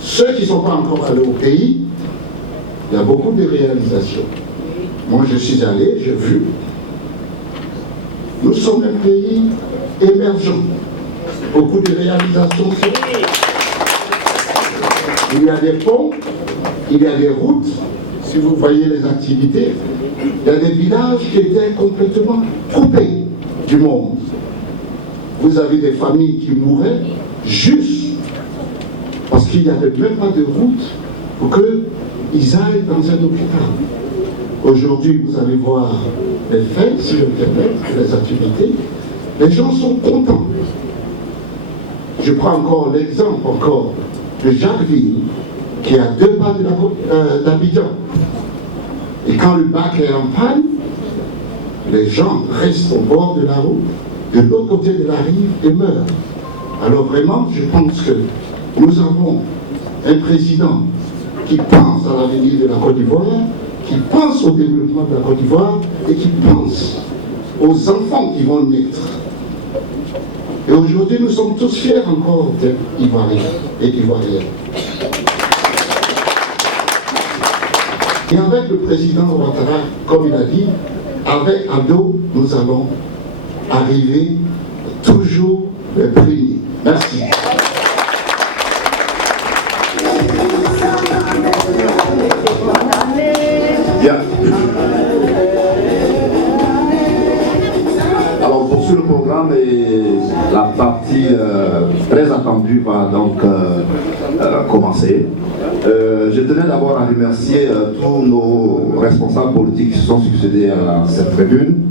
ceux qui ne sont pas encore allés au pays, il y a beaucoup de réalisations. Moi, je suis allé, j'ai vu. Nous sommes un pays émergent. Beaucoup de réalisations. Il y a des ponts, il y a des routes. Si vous voyez les activités, il y a des villages qui étaient complètement coupés du monde. Vous avez des familles qui mouraient juste parce qu'il n'y avait même pas de route pour qu'ils aillent dans un hôpital. Aujourd'hui, vous allez voir les faits sur Internet, les activités. Les gens sont contents. Je prends encore l'exemple de Jacquesville, qui est à 2 pas d'Abidjan. Et quand le bac est en panne, les gens restent au bord de la route, de l'autre côté de la rive et meurent. Alors vraiment, je pense que nous avons un président qui pense à l'avenir de la Côte d'Ivoire, qui pense au développement de la Côte d'Ivoire et qui pense aux enfants qui vont naître. Et aujourd'hui, nous sommes tous fiers encore d'être Ivoiriens et Ivoiriennes. Et avec le président Ouattara, comme il a dit, avec Ado, nous allons arriver toujours les premiers. Merci. Bien. Alors, on poursuit le programme et la partie très attendue va donc commencer. Je tenais d'abord à remercier tous nos responsables politiques qui se sont succédés à cette tribune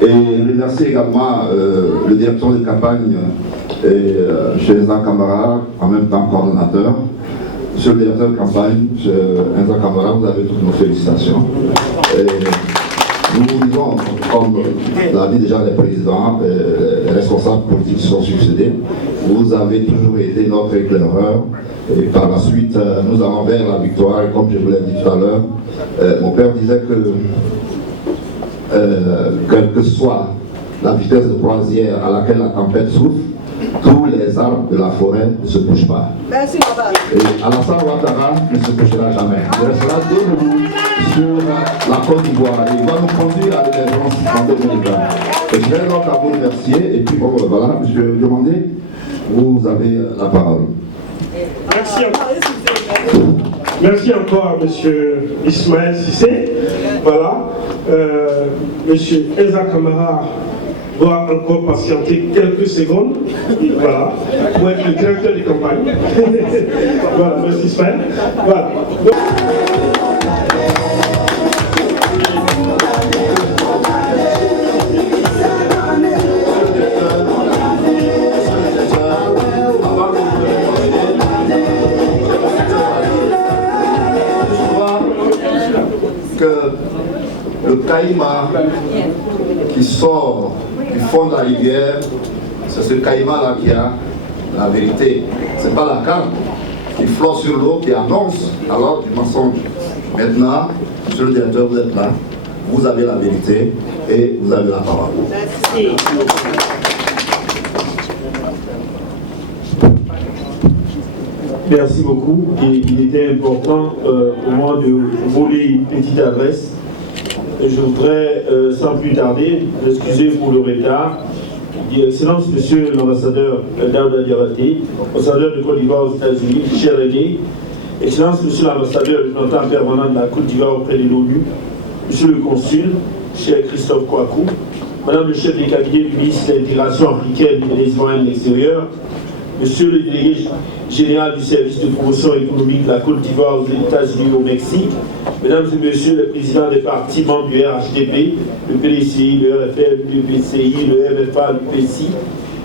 et remercier également le directeur de campagne chez Enza Camara, en même temps coordonnateur. Monsieur le directeur de campagne, Enza Camara, vous avez toutes nos félicitations. Et nous vous disons, comme l'a dit déjà les présidents, les responsables politiques qui se sont succédés, vous avez toujours été notre éclaireur. Et par la suite, nous allons vers la victoire. Et comme je vous l'ai dit tout à l'heure, mon père disait que quelle que soit la vitesse de croisière à laquelle la tempête souffle, tous les arbres de la forêt ne se bougent pas. Merci, papa. Et Alassane Ouattara ne se bougera jamais. Il restera debout sur la Côte d'Ivoire. Il va nous conduire à l'émergence en 2020. Et je vais donc à vous remercier. Et puis, bon, voilà, je vais demander, vous avez la parole. Merci encore. Merci encore à M. Ismaël Cissé. Voilà. M. Enza Camara doit encore patienter quelques secondes. Voilà. Pour être le directeur de campagne. Voilà, M. Ismaël. Voilà. Le caïman qui sort du fond de la rivière, c'est ce caïman-là qui a la vérité. Ce n'est pas la carte qui flotte sur l'eau qui annonce alors du mensonge. Maintenant, monsieur le directeur, vous êtes là, vous avez la vérité et vous avez la parole. Merci. Merci beaucoup. Et il était important pour moi de voler une petite adresse. Et je voudrais, sans plus tarder, m'excuser pour le retard. Excellence, monsieur l'ambassadeur Daouda Diabaté, ambassadeur de Côte d'Ivoire aux États-Unis, cher aîné. Excellence, monsieur l'ambassadeur, représentant permanent de la Côte d'Ivoire auprès de l'ONU, monsieur le consul, cher Christophe Kouakou, madame le chef de cabinet du ministre de l'Intégration africaine et des Ivoiriens de l'extérieur, monsieur le délégué général du service de promotion économique de la Côte d'Ivoire aux États-Unis et au Mexique, mesdames et messieurs les présidents des partis membres du RHDP, le PDCI, le RFL, le PCI, le MFA, le PCI,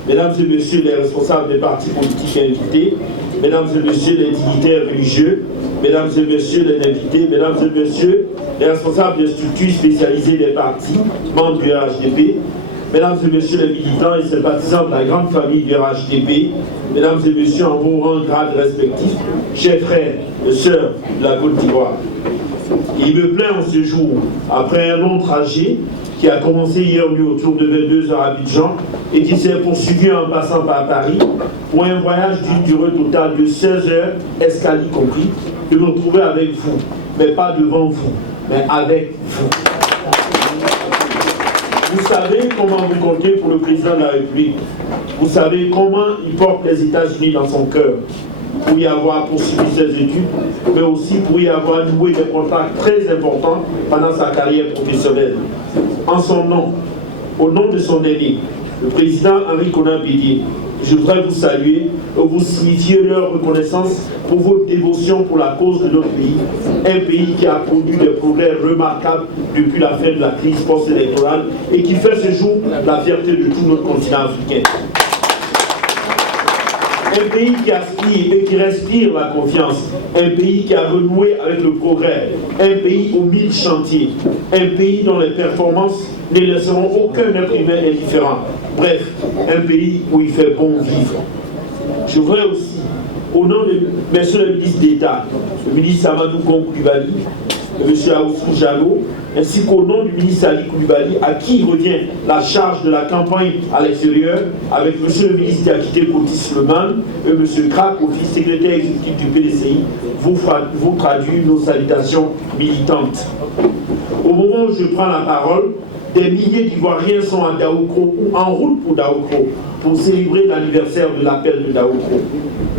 mesdames et messieurs les responsables des partis politiques invités, mesdames et messieurs les dignitaires religieux, mesdames et messieurs les invités, mesdames et messieurs les responsables des structures spécialisées des partis membres du RHDP, mesdames et messieurs les militants et sympathisants de la grande famille du RHDP, mesdames et messieurs en vos rangs, grades respectifs, chers frères et sœurs de la Côte d'Ivoire. Il me plaît en ce jour, après un long trajet qui a commencé hier nuit autour de 22h à Abidjan et qui s'est poursuivi en passant par Paris, pour un voyage d'une durée totale de 16 heures, escale y compris, de me retrouver avec vous, mais pas devant vous, mais avec vous. Vous savez comment vous comptez pour le président de la République. Vous savez comment il porte les États-Unis dans son cœur pour y avoir poursuivi ses études, mais aussi pour y avoir noué des contacts très importants pendant sa carrière professionnelle. En son nom, au nom de son aîné, le président Henri Konan Bédié, je voudrais vous saluer et vous signifier leur reconnaissance pour votre dévotion pour la cause de notre pays, un pays qui a produit des progrès remarquables depuis la fin de la crise post-électorale et qui fait ce jour la fierté de tout notre continent africain. Un pays qui aspire et qui respire la confiance, un pays qui a renoué avec le progrès, un pays aux 1000 chantiers, un pays dont les performances ne laisseront aucun être humain indifférent. Bref, un pays où il fait bon vivre. Je voudrais aussi, au nom de monsieur le ministre d'État, le ministre Amadou Gon Coulibaly, de M. Aoussou Jallo, ainsi qu'au nom du ministre Ali Coulibaly, à qui revient la charge de la campagne à l'extérieur, avec M. le ministre Diakité Koti-Suleman et M. Krakofi, secrétaire exécutif du PDCI, vous traduit nos salutations militantes. Au moment où je prends la parole, des milliers d'Ivoiriens sont à Daoukro ou en route pour Daoukro pour célébrer l'anniversaire de l'appel de Daoukro.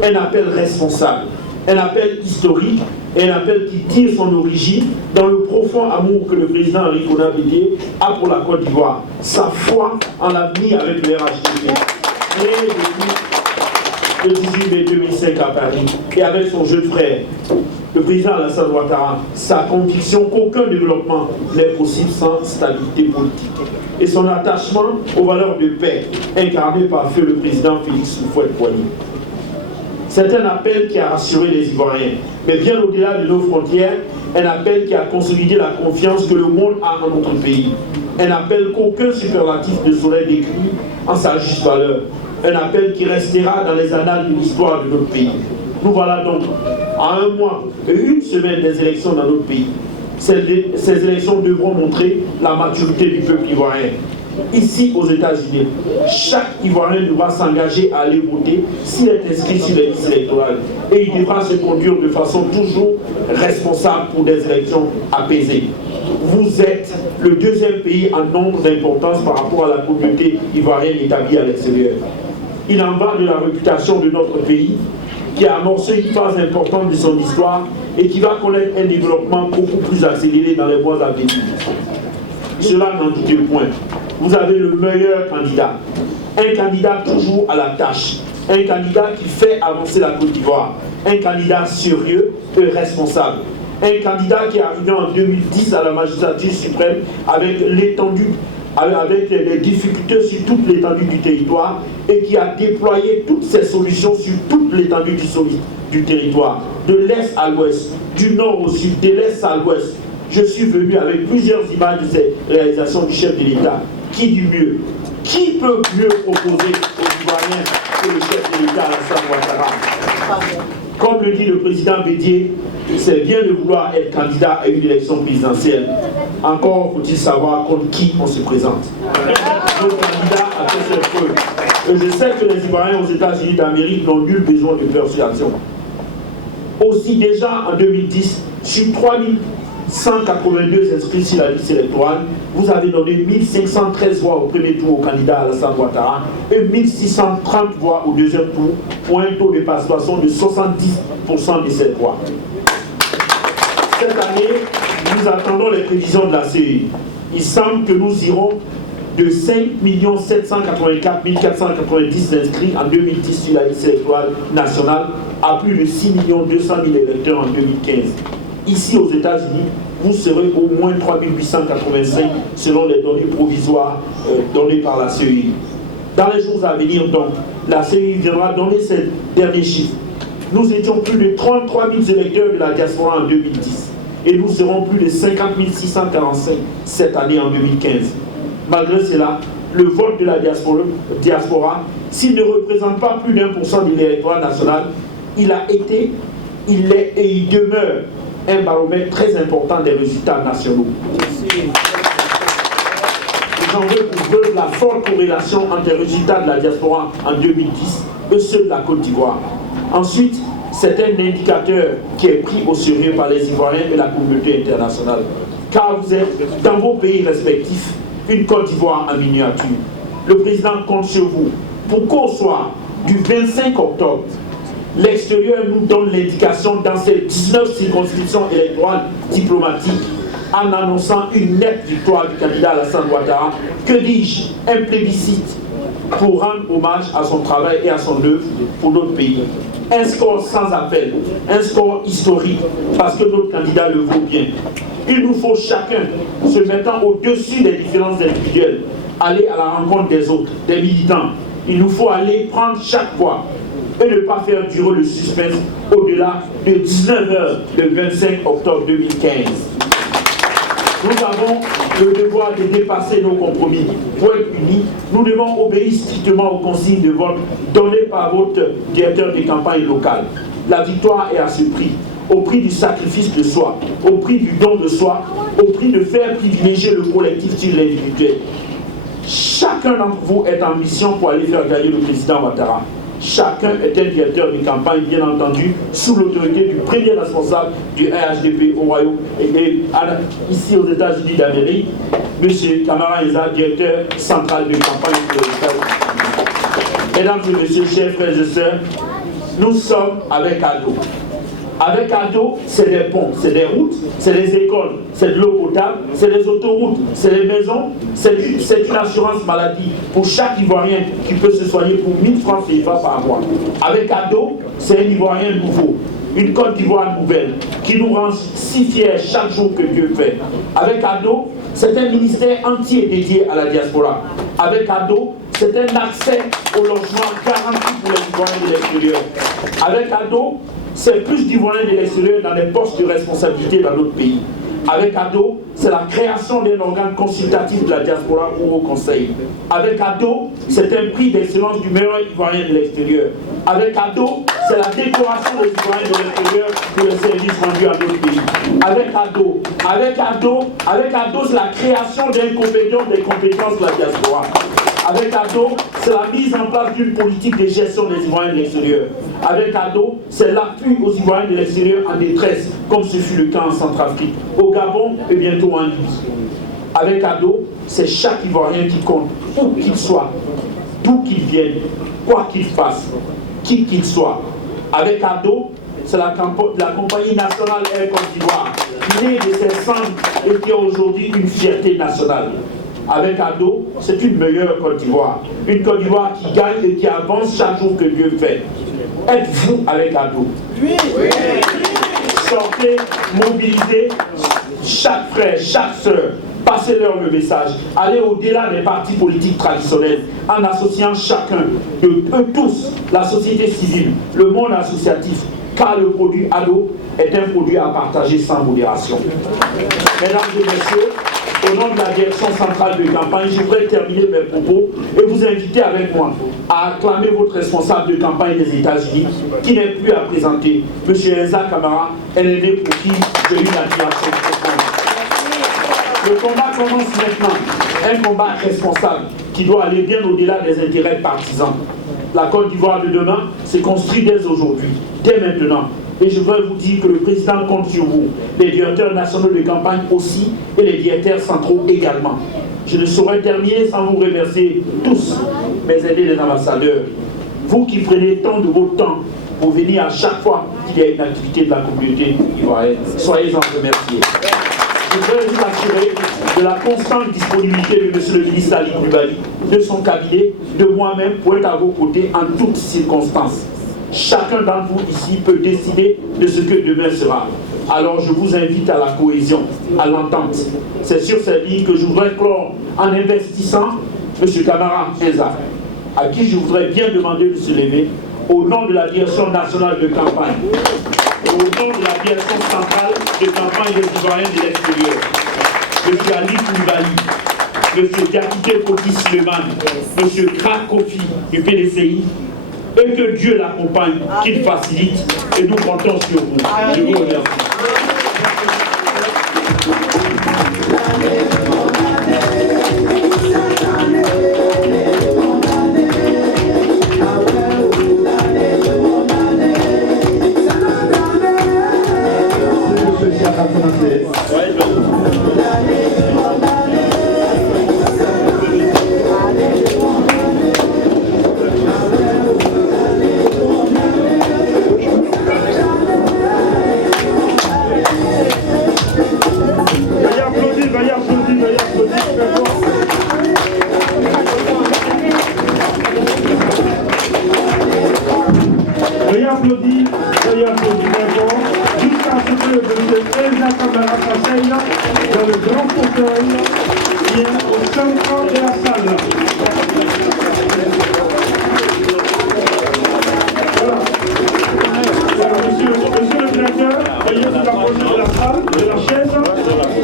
Un appel responsable, un appel historique, un appel qui tire son origine dans le profond amour que le président Henri Konan Bédié a pour la Côte d'Ivoire, sa foi en l'avenir avec le RHDP. Créé depuis le 18 mai 2005 à Paris et avec son jeune frère, le président Alassane Ouattara, sa conviction qu'aucun développement n'est possible sans stabilité politique et son attachement aux valeurs de paix incarnées par feu le président Félix Houphouët-Boigny. C'est un appel qui a rassuré les Ivoiriens, mais bien au-delà de nos frontières, un appel qui a consolidé la confiance que le monde a en notre pays. Un appel qu'aucun superlatif ne saurait décrire en sa juste valeur. Un appel qui restera dans les annales de l'histoire de notre pays. Nous voilà donc à un mois et une semaine des élections dans notre pays. Ces élections devront montrer la maturité du peuple ivoirien. Ici aux États-Unis, chaque Ivoirien devra s'engager à aller voter s'il est inscrit sur les listes électorales. Et il devra se conduire de façon toujours responsable pour des élections apaisées. Vous êtes le deuxième pays en nombre d'importance par rapport à la communauté ivoirienne établie à l'extérieur. Il en va de la réputation de notre pays, qui a amorcé une phase importante de son histoire et qui va connaître un développement beaucoup plus accéléré dans les mois à venir. Cela n'en doutez point. Vous avez le meilleur candidat. Un candidat toujours à la tâche. Un candidat qui fait avancer la Côte d'Ivoire. Un candidat sérieux et responsable. Un candidat qui est arrivé en 2010 à la magistrature suprême avec l'étendue, avec les difficultés sur toute l'étendue du territoire et qui a déployé toutes ses solutions sur toute l'étendue du territoire, de l'est à l'ouest, du nord au sud, de l'est à l'ouest. Je suis venu avec plusieurs images de ces réalisations du chef de l'État. Qui dit mieux? Qui peut mieux proposer aux Ivoiriens que le chef de l'État, Alassane Ouattara? Comme le dit le président Bédier, c'est bien de vouloir être candidat à une élection présidentielle. Encore faut-il savoir contre qui on se présente. Notre candidat a fait ses preuves. Et je sais que les Ivoiriens aux États-Unis d'Amérique n'ont nul besoin de persuasion. Aussi, déjà en 2010, sur 3182 inscrits sur la liste électorale, vous avez donné 1513 voix au premier tour au candidat Alassane Ouattara et 1630 voix au deuxième tour pour un taux de participation de 70% de ces voix. Cette année, nous attendons les prévisions de la CEI. Il semble que nous irons de 5 784 490 inscrits en 2010 sur la liste électorale nationale à plus de 6 200 000 électeurs en 2015. Ici aux États-Unis, vous serez au moins 3 885 selon les données provisoires données par la CEI. Dans les jours à venir, donc, la CEI viendra donner ces derniers chiffres. Nous étions plus de 33 000 électeurs de la diaspora en 2010 et nous serons plus de 50 645 cette année en 2015. Malgré cela, le vote de la diaspora, s'il ne représente pas plus d'1% de l'électorat national, il a été, il est et il demeure un baromètre très important des résultats nationaux. J'en veux pour preuve la forte corrélation entre les résultats de la diaspora en 2010 et ceux de la Côte d'Ivoire. Ensuite, c'est un indicateur qui est pris au sérieux par les Ivoiriens et la communauté internationale. Car vous êtes, dans vos pays respectifs, une Côte d'Ivoire en miniature. Le président compte sur vous pour qu'au soir du 25 octobre, l'extérieur nous donne l'indication dans ces 19 circonscriptions électorales diplomatiques en annonçant une nette victoire du candidat Alassane Ouattara, que dis-je, un plébiscite pour rendre hommage à son travail et à son œuvre pour notre pays. Un score sans appel, un score historique, parce que notre candidat le vaut bien. Il nous faut chacun, se mettant au-dessus des différences individuelles, aller à la rencontre des autres, des militants. Il nous faut aller prendre chaque voix et ne pas faire durer le suspense au-delà de 19h le 25 octobre 2015. Nous avons le devoir de dépasser nos compromis. Pour être unis, nous devons obéir strictement aux consignes de vote données par votre directeur de campagne locale. La victoire est à ce prix, au prix du sacrifice de soi, au prix du don de soi, au prix de faire privilégier le collectif sur l'individuel. Chacun d'entre vous est en mission pour aller faire gagner le président Ouattara. Chacun est un directeur de campagne, bien entendu, sous l'autorité du premier responsable du RHDP au Royaume et ici aux États-Unis d'Amérique, M. Kamara Eza, directeur central de campagne pour les États-Unis. Mesdames et messieurs, chers frères et sœurs, nous sommes avec ADO. Avec ADO, c'est des ponts, c'est des routes, c'est des écoles, c'est de l'eau potable, c'est des autoroutes, c'est des maisons, c'est une assurance maladie pour chaque Ivoirien qui peut se soigner pour 1000 francs CFA par mois. Avec ADO, c'est un Ivoirien nouveau, une Côte d'Ivoire nouvelle, qui nous rend si fiers chaque jour que Dieu fait. Avec ADO, c'est un ministère entier dédié à la diaspora. Avec ADO, c'est un accès au logement garanti pour les Ivoiriens de l'extérieur. Avec ADO, c'est plus d'Ivoiriens de l'extérieur dans les postes de responsabilité dans notre pays. Avec ADO, c'est la création d'un organe consultatif de la diaspora ou au conseil. Avec ADO, c'est un prix d'excellence du meilleur Ivoirien de l'extérieur. Avec ADO, c'est la décoration des Ivoiriens de l'extérieur pour les services rendus à notre pays. Avec ADO, c'est la création d'un compagnon des compétences de la diaspora. Avec ADO, c'est la mise en place d'une politique de gestion des Ivoiriens de l'extérieur. Avec ADO, c'est l'appui aux Ivoiriens de l'extérieur en détresse, comme ce fut le cas en Centrafrique, au Gabon et bientôt en Libye. Avec ADO, c'est chaque Ivoirien qui compte, où qu'il soit, d'où qu'il vienne, quoi qu'il fasse, qui qu'il soit. Avec ADO, c'est la compagnie nationale Air Côte d'Ivoire, née de ses cendres et qui est aujourd'hui une fierté nationale. Avec ADO, c'est une meilleure Côte d'Ivoire. Une Côte d'Ivoire qui gagne et qui avance chaque jour que Dieu fait. Êtes-vous avec ADO? Oui. Sortez, mobilisez chaque frère, chaque sœur. Passez-leur le message. Allez au-delà des partis politiques traditionnels en associant chacun de eux tous, la société civile, le monde associatif, car le produit ADO est un produit à partager sans modération. Mesdames et messieurs, au nom de la direction centrale de campagne, je voudrais terminer mes propos et vous inviter avec moi à acclamer votre responsable de campagne des États-Unis, qui n'est plus à présenter, M. Enza Camara, LND, pour qui j'ai eu l'admiration profonde. Le combat commence maintenant, un combat responsable qui doit aller bien au-delà des intérêts partisans. La Côte d'Ivoire de demain se construit dès aujourd'hui, dès maintenant. Et je voudrais vous dire que le président compte sur vous, les directeurs nationaux de campagne aussi, et les directeurs centraux également. Je ne saurais terminer sans vous remercier tous, mes aînés les ambassadeurs. Vous qui prenez tant de votre temps pour venir à chaque fois qu'il y a une activité de la communauté ivoirienne, soyez-en remerciés. Je voudrais vous assurer de la constante disponibilité de M. le ministre Ali Koulibaly, de son cabinet, de moi-même pour être à vos côtés en toutes circonstances. Chacun d'entre vous ici peut décider de ce que demain sera. Alors je vous invite à la cohésion, à l'entente. C'est sur cette ligne que je voudrais clore en investissant M. Camara Enza, à qui je voudrais bien demander de se lever au nom de la direction nationale de campagne, au nom de la direction centrale de campagne des Ivoiriens de l'extérieur, M. Ali Koulibaly, M. Diakité Koti Suleiman, M. Krak Kofi du PDCI, et que Dieu l'accompagne, qu'il facilite, et nous comptons sur vous. Je vous remercie. Dans le grand fauteuil qui est au centre de la salle. Voilà. Monsieur le directeur, veuillez vous approcher de la salle, de la chaise,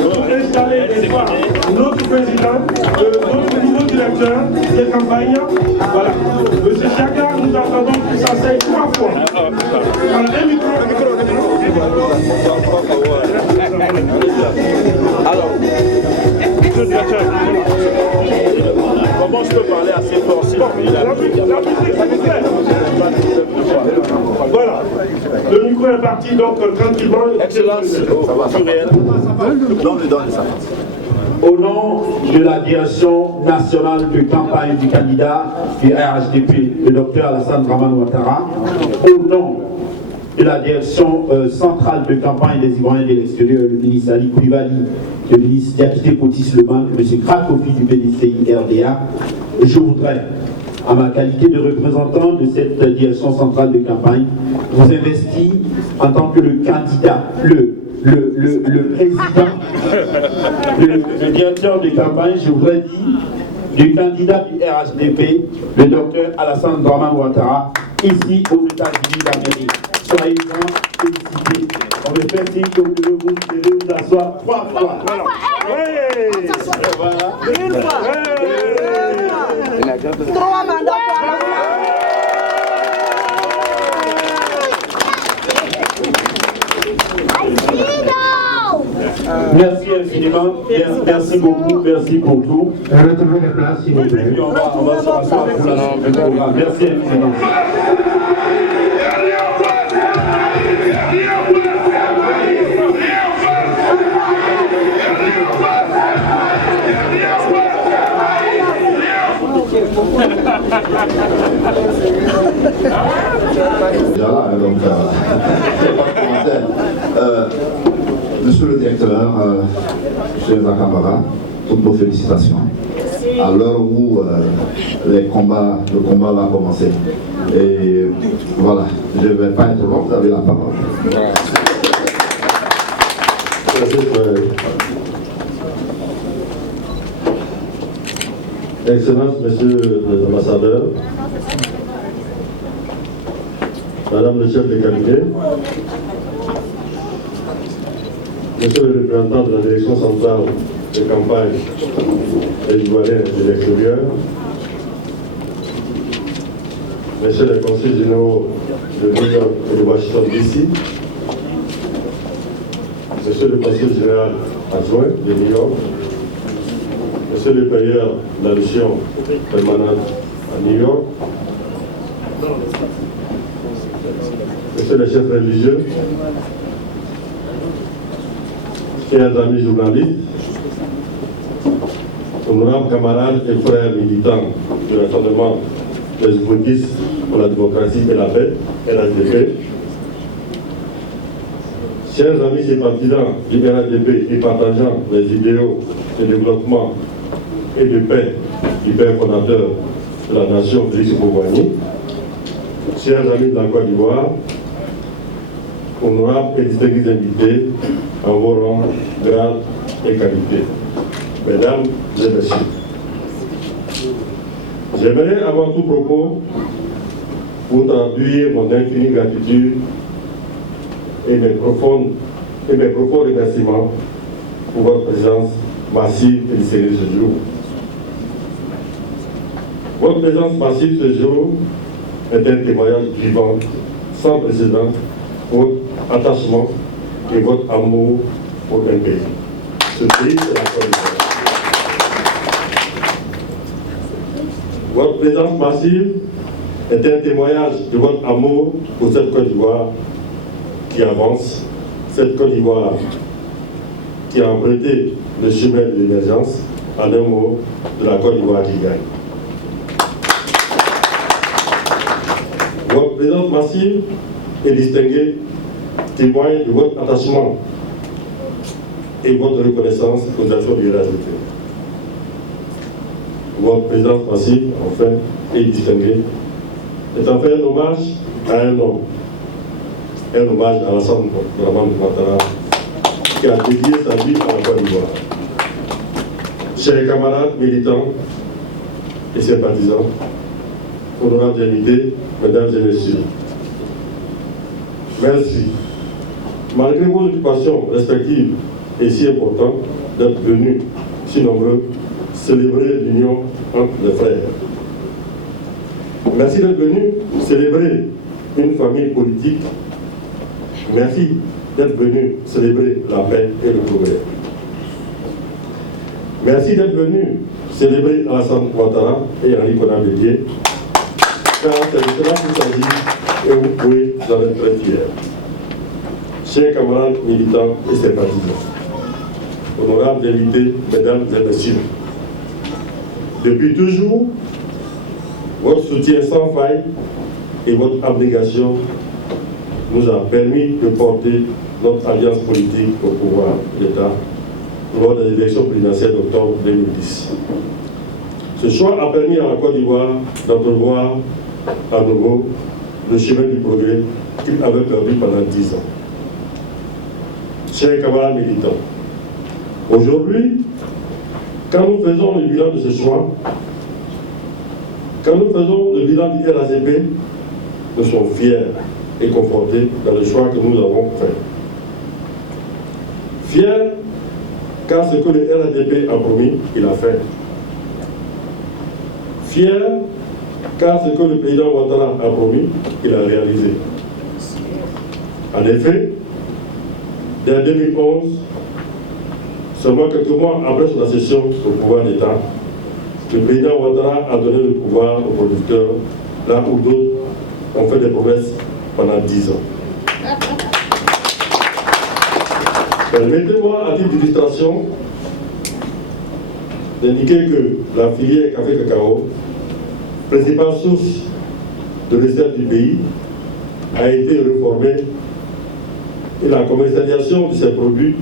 pour installer n'est-ce pas, notre président, notre nouveau directeur de campagne. Voilà. Monsieur Chaka, nous attendons qu'il s'asseye 3 fois. Voilà, un micro. Alors, monsieur le directeur, comment je peux parler assez fort si la musique, s'il vous plaît. Voilà, le micro est parti donc tranquillement. Excellence, au nom de la direction nationale de campagne du candidat du RHDP, le docteur Alassane Dramane Ouattara, au nom de la direction centrale de campagne des Ivoiriens de l'extérieur, le ministre Ali Koulibaly, le ministre Diakité Koti Suleiman, M. Krak Kofi du PDCI RDA, je voudrais, à ma qualité de représentant de cette direction centrale de campagne, vous investir en tant que le candidat, le président, le directeur de campagne, je voudrais dire, du candidat du RHDP, le docteur Alassane Dramane Ouattara, ici aux États-Unis d'Amérique. Soyez-en félicités. On me fait signe que vous devez vous asseoir 3 fois. Voilà. Une fois. 3 mandats. Merci infiniment, merci beaucoup, merci pour tout. Retrouvez les places, s'il vous plaît. On va se rasseoir pour la suite du programme. Merci infiniment. Déjà là, donc, c'est pas de commentaire. Monsieur le directeur, M. Camara, toutes nos félicitations. À l'heure où le combat va commencer. Et voilà, je ne vais pas être long, vous avez la parole. Excellence, Monsieur l'ambassadeur, Madame le chef de cabinet, Monsieur le représentant de la direction centrale de campagne des Ivoiriens de l'extérieur, messieurs les conseillers généraux de New York et de Washington DC, monsieur le conseiller général adjoint de New York, monsieur le payeur de la mission permanente à New York, monsieur le chef religieux, chers amis journalistes, honorables camarades et frères militants du rassemblement des Bouddhistes pour la démocratie et la paix, RADP, chers amis et partisans du RADP et partageant les idéaux de développement et de paix du père fondateur de la nation, Félix Houphouët-Boigny, chers amis de la Côte d'Ivoire, honorables et distingués invités en vos rangs, grades et qualités, mesdames et messieurs. J'aimerais avant tout propos vous traduire mon infinie gratitude et mes profonds remerciements pour votre présence massive et distinguée ce jour. Votre présence massive ce jour est un témoignage vivant, sans précédent, pour votre attachement et votre amour pour un pays. Ce pays, c'est la Côte d'Ivoire. Votre présence massive est un témoignage de votre amour pour cette Côte d'Ivoire qui avance, cette Côte d'Ivoire qui a emprunté le chemin de l'émergence, en un mot, de la Côte d'Ivoire qui gagne. Votre présence massive et distinguée témoigne de votre attachement et votre reconnaissance aux actions du RADP. Votre présence massive, enfin, et distinguée, est en fait un hommage à un homme, un hommage à Alassane Dramane Ouattara, qui a dédié sa vie à la Côte d'Ivoire. Chers camarades militants et sympathisants, honorables invités, mesdames et messieurs, merci. Malgré vos occupations respectives et si importantes, d'être venus si nombreux célébrer l'union entre les frères. Merci d'être venus célébrer une famille politique. Merci d'être venus célébrer la paix et le progrès. Merci d'être venus célébrer Alassane Ouattara et Henri Konan Bédié, car c'est de cela qu'il s'agit et vous pouvez en être très fiers. Chers camarades militants et sympathisants, honorables invités, mesdames et messieurs, depuis toujours, votre soutien sans faille et votre abnégation nous a permis de porter notre alliance politique au pouvoir de l'État lors des élections présidentielles d'octobre 2010. Ce choix a permis à la Côte d'Ivoire d'entrevoir à nouveau le chemin du progrès qu'il avait perdu pendant 10 ans. Chers camarades militants, aujourd'hui, quand nous faisons le bilan de ce choix, quand nous faisons le bilan du RADP, nous sommes fiers et confortés dans le choix que nous avons fait. Fiers car ce que le RADP a promis, il a fait. Fiers car ce que le président Ouattara a promis, il a réalisé. En effet, dès 2011, seulement quelques mois après son accession au pouvoir d'État, le président Ouattara a donné le pouvoir aux producteurs, là où d'autres ont fait des promesses pendant 10 ans. Permettez-moi, à titre d'illustration, d'indiquer que la filière café-cacao, principale source de recettes du pays, a été réformée et la commercialisation de ces produits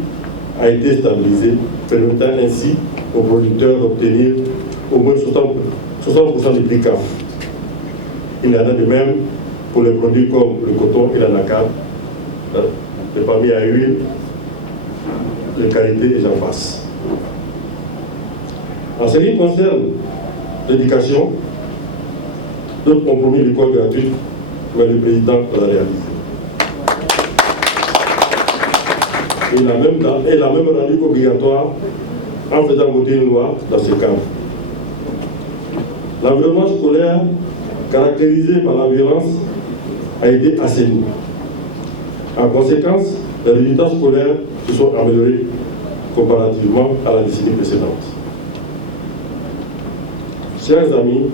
a été stabilisée, permettant ainsi aux producteurs d'obtenir au moins 60% du prix CAF. Il y en a de même pour les produits comme le coton et l'anacarde, les palmiers à huile, les qualités et j'en passe. En ce qui concerne l'éducation, d'autres ont promis l'école gratuite, mais le président l'a réalisé. Il a même rendu obligatoire en faisant voter une loi dans ce cadre. L'environnement scolaire, caractérisé par la violence, a été assaini. En conséquence, les résultats scolaires se sont améliorés comparativement à la décennie précédente. Chers amis,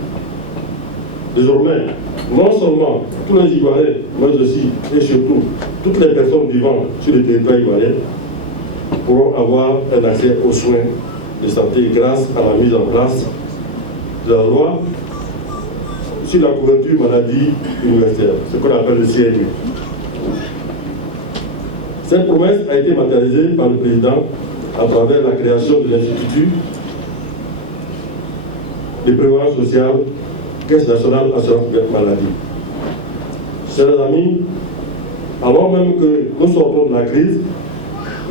désormais, non seulement tous les Ivoiriens, mais aussi et surtout toutes les personnes vivant sur le territoire ivoirien pourront avoir un accès aux soins de santé grâce à la mise en place de la loi sur la couverture maladie universelle, ce qu'on appelle le CNU. Cette promesse a été matérialisée par le président à travers la création de l'Institut de prévoyance sociale, Caisse nationale assurance maladie. Chers amis, alors même que nous sortons de la crise,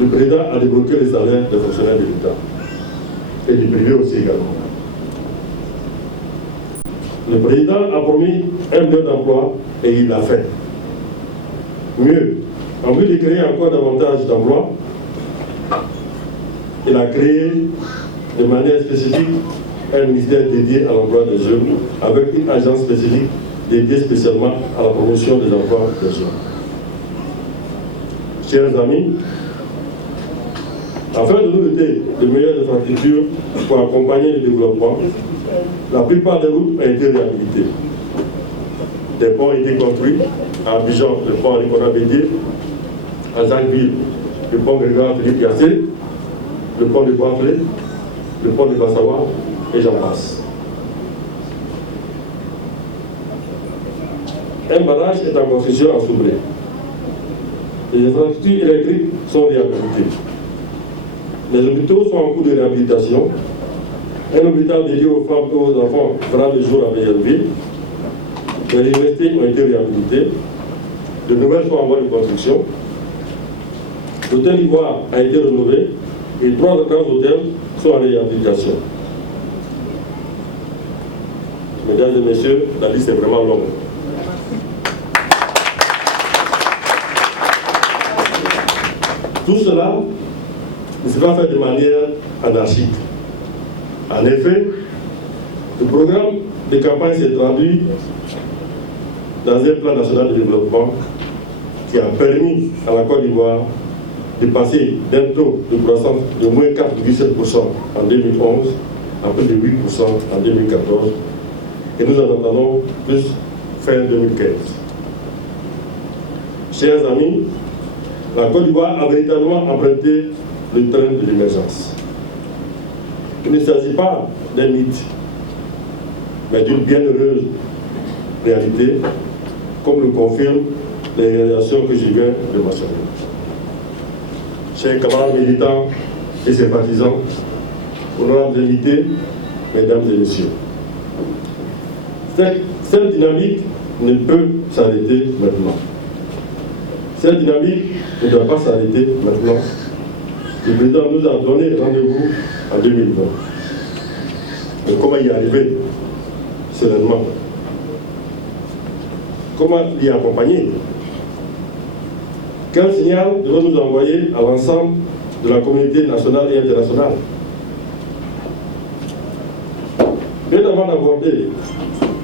le président a débloqué les salaires des fonctionnaires de l'État et du privé aussi également. Le président a promis 1 million d'emplois et il l'a fait. Mieux, en vue de créer encore davantage d'emplois, il a créé de manière spécifique un ministère dédié à l'emploi des jeunes avec une agence spécifique dédiée spécialement à la promotion des emplois des jeunes. Chers amis, afin de nous doter de meilleures infrastructures pour accompagner le développement, la plupart des routes ont été réhabilitées. Des ponts ont été construits à Abidjan, le pont Nicolas Bédier, à Zangville, le pont Grégoire Philippe Yassé, le pont de Boisflé, le pont de Bassawa, et j'en passe. Un barrage est en construction à Soubré. Les infrastructures électriques sont réhabilitées. Les hôpitaux sont en cours de réhabilitation. Un hôpital dédié aux femmes et aux enfants verra le jour à Meilleurville. Les universités ont été réhabilitées. De nouvelles sont en voie de construction. L'hôtel Ivoire a été rénové et 3 grands hôtels sont en réhabilitation. Mesdames et messieurs, la liste est vraiment longue. Tout cela ne se pas fait de manière anarchique. En effet, le programme de campagne s'est traduit dans un plan national de développement qui a permis à la Côte d'Ivoire de passer d'un taux de croissance de moins 4,7% en 2011 à plus de 8% en 2014 et nous en attendons plus fin 2015. Chers amis, la Côte d'Ivoire a véritablement emprunté le train de l'émergence. Il ne s'agit pas d'un mythe, mais d'une bienheureuse réalité, comme le confirment les réalisations que je viens de mentionner. Chers camarades militants et sympathisants, honorables invités, mesdames et messieurs, cette dynamique ne peut s'arrêter maintenant. Cette dynamique ne doit pas s'arrêter maintenant. Le président nous a donné rendez-vous en 2020. Mais comment y arriver sereinement? Comment l'y accompagner? Quel signal devons-nous envoyer à l'ensemble de la communauté nationale et internationale? Bien avant d'aborder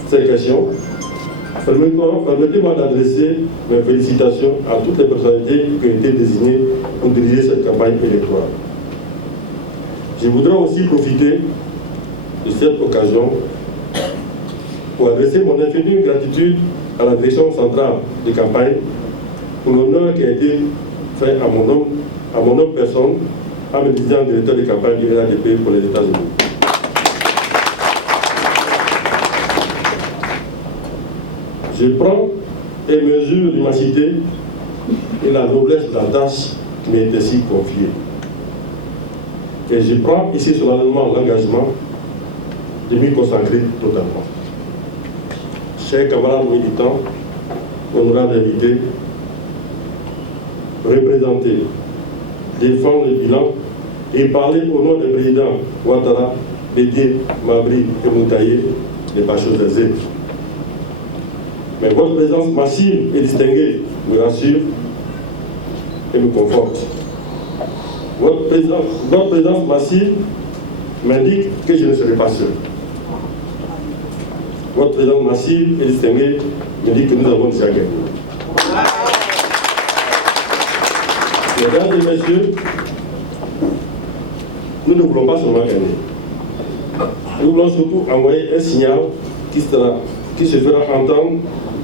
ces questions, permettez-moi d'adresser mes félicitations à toutes les personnalités qui ont été désignées pour diriger cette campagne électorale. Je voudrais aussi profiter de cette occasion pour adresser mon infinie gratitude à la direction centrale de campagne pour l'honneur qui a été fait à mon homme personne, à mes disant directeur de campagne du RADP pour les États-Unis. Je prends et mesure l'immensité et la noblesse de la tâche qui m'est ainsi confiée. Et je prends ici solennellement l'engagement de m'y consacrer totalement. Chers camarades militants, honorables invités, représenter, défendre le bilan et parler au nom des présidents Ouattara, Bédié, Mabry et Moutaye n'est pas chose aisée. Mais votre présence massive et distinguée me rassure et me conforte. Votre présence massive m'indique que je ne serai pas seul. Votre président massif et distingué me dit que nous avons déjà gagné. Mesdames et messieurs, nous ne voulons pas seulement gagner. Nous voulons surtout envoyer un signal qui se fera entendre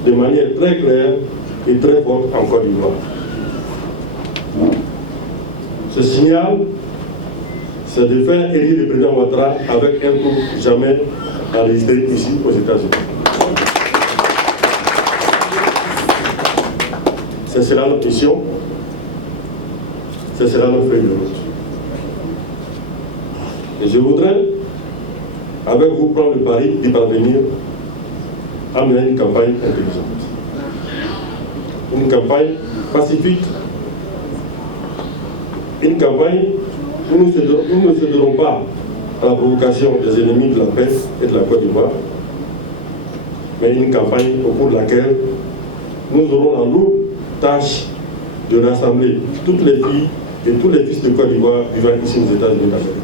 de manière très claire et très forte en Côte d'Ivoire. Ce signal, c'est de faire élire le président Ouattara avec un tour jamais enregistré ici aux États-Unis. C'est cela notre mission, c'est cela notre feuille de route. Et je voudrais, avec vous, prendre le pari d'y parvenir à mener une campagne intelligente. Une campagne pacifique, une campagne où nous ne céderons pas à la provocation des ennemis de la paix et de la Côte d'Ivoire, mais une campagne au cours de laquelle nous aurons la lourde tâche de rassembler toutes les filles et tous les fils de Côte d'Ivoire vivant ici aux États-Unis d'Amérique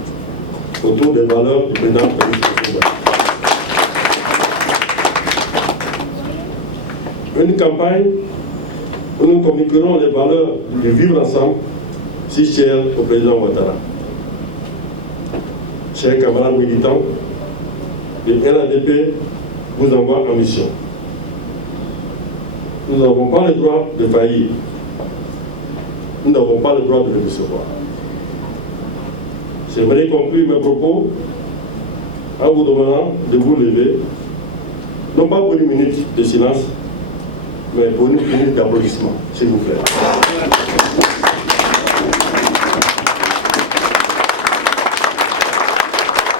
autour des valeurs du président Félix Houphouët-Boigny. Une campagne où nous communiquerons les valeurs du vivre ensemble si chères au président Ouattara. Chers camarades militants, le RADP vous envoie en mission. Nous n'avons pas le droit de faillir. Nous n'avons pas le droit de le décevoir. J'aimerais conclure mes propos en vous demandant de vous lever, non pas pour une minute de silence, mais pour une minute d'applaudissement, s'il vous plaît.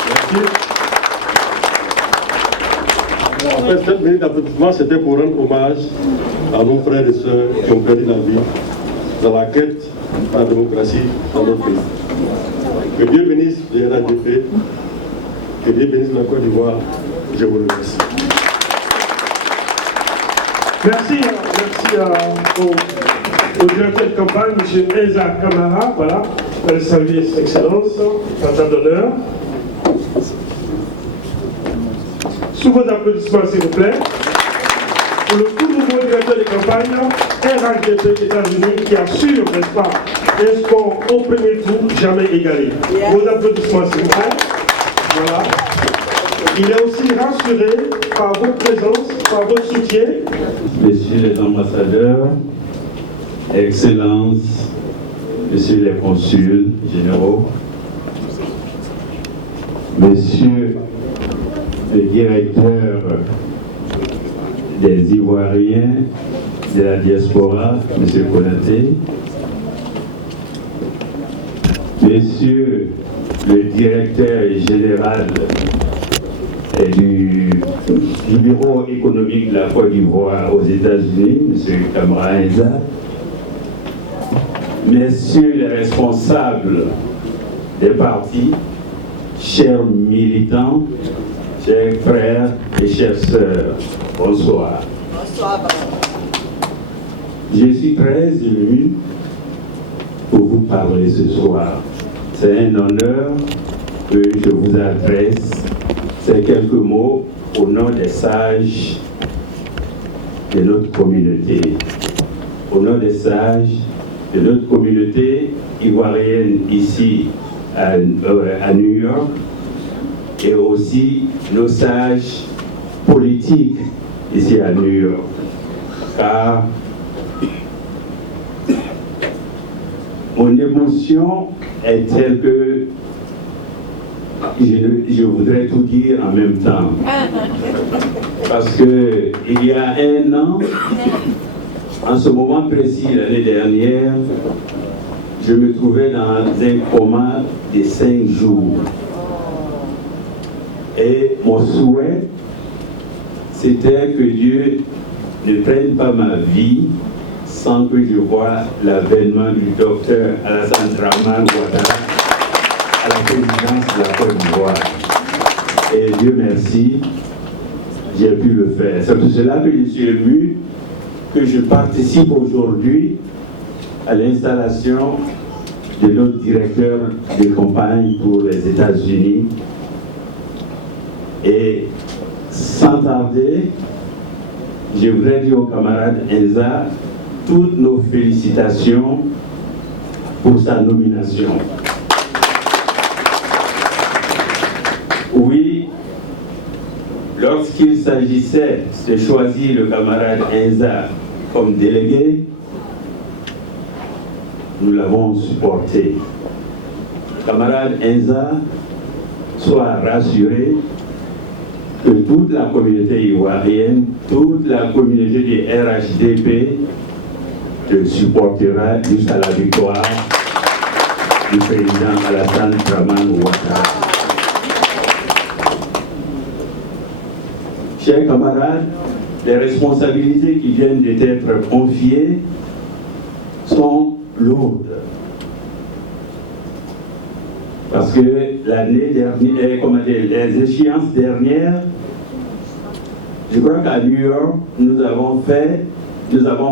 Merci. En fait, cette minute d'applaudissement, c'était pour rendre hommage à nos frères et sœurs qui ont perdu la vie dans la quête de la démocratie dans notre pays. Que Dieu bénisse le RADP, que Dieu bénisse la Côte d'Ivoire. Je vous remercie. Merci au directeur de campagne, M. Eza Kamara. Voilà, je vais saluer Son Excellence, en temps d'honneur. Sous vos applaudissements, s'il vous plaît, pour le tout nouveau directeur de campagne, RADP États-Unis, qui assure, n'est-ce pas, un score au premier tour jamais égalé. Vos applaudissements, s'il vous plaît. Voilà. Il est aussi rassuré par votre présence, par votre soutien. Messieurs les ambassadeurs, Excellences, Messieurs les consuls généraux, Messieurs le directeur des Ivoiriens de la diaspora, M. Konaté, Monsieur le directeur général du Bureau économique de la Côte d'Ivoire aux États-Unis, M. Kamara Eza, Messieurs les responsables des partis, chers militants, chers frères et chères sœurs, bonsoir. Bonsoir. Je suis très ému pour vous parler ce soir. C'est un honneur que je vous adresse ces quelques mots au nom des sages de notre communauté. Au nom des sages de notre communauté ivoirienne ici à New York, et aussi nos sages politiques ici à New York. Car mon émotion est telle que je voudrais tout dire en même temps. Parce que il y a un an, en ce moment précis, l'année dernière, je me trouvais dans un coma de 5 jours. Et mon souhait, c'était que Dieu ne prenne pas ma vie sans que je voie l'avènement du docteur Alassane Dramane Ouattara à la présidence de la Côte d'Ivoire. Et Dieu merci, j'ai pu le faire. C'est pour cela que je suis ému que je participe aujourd'hui à l'installation de notre directeur de campagne pour les États-Unis. Et sans tarder, je voudrais dire au camarade Enza toutes nos félicitations pour sa nomination. Oui, lorsqu'il s'agissait de choisir le camarade Enza comme délégué, nous l'avons supporté. Camarade Enza, sois rassuré que toute la communauté ivoirienne, toute la communauté du RHDP te supportera jusqu'à la victoire du président Alassane Dramane Ouattara. Chers camarades, les responsabilités qui viennent d'être confiées sont lourdes. Parce que l'année dernière, les échéances dernières, je crois qu'à New York, nous avons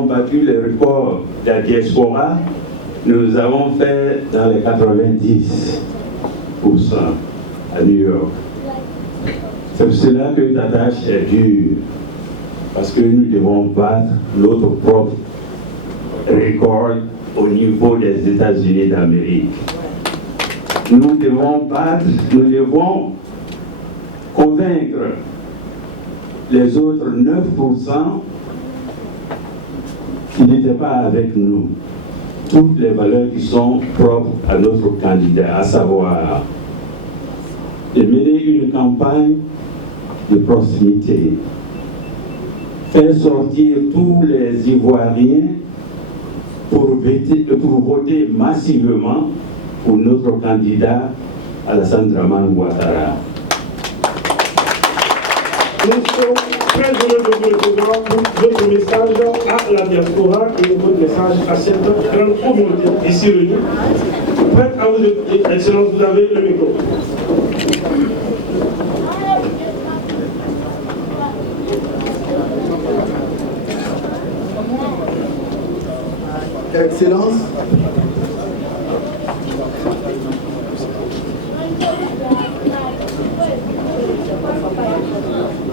battu le record de la diaspora. Nous avons fait dans les 90% à New York. C'est pour cela que ta tâche est dure. Parce que nous devons battre notre propre record au niveau des États-Unis d'Amérique. Nous devons convaincre les autres 9% qui n'étaient pas avec nous. Toutes les valeurs qui sont propres à notre candidat, à savoir de mener une campagne de proximité, faire sortir tous les Ivoiriens pour voter massivement pour notre candidat Alassane Dramane Ouattara. Nous sommes très heureux de vous recevoir pour votre message à la diaspora et votre message à cette grande communauté ici réunie. Prête à vous écouter, Excellence, vous avez le micro. Excellence,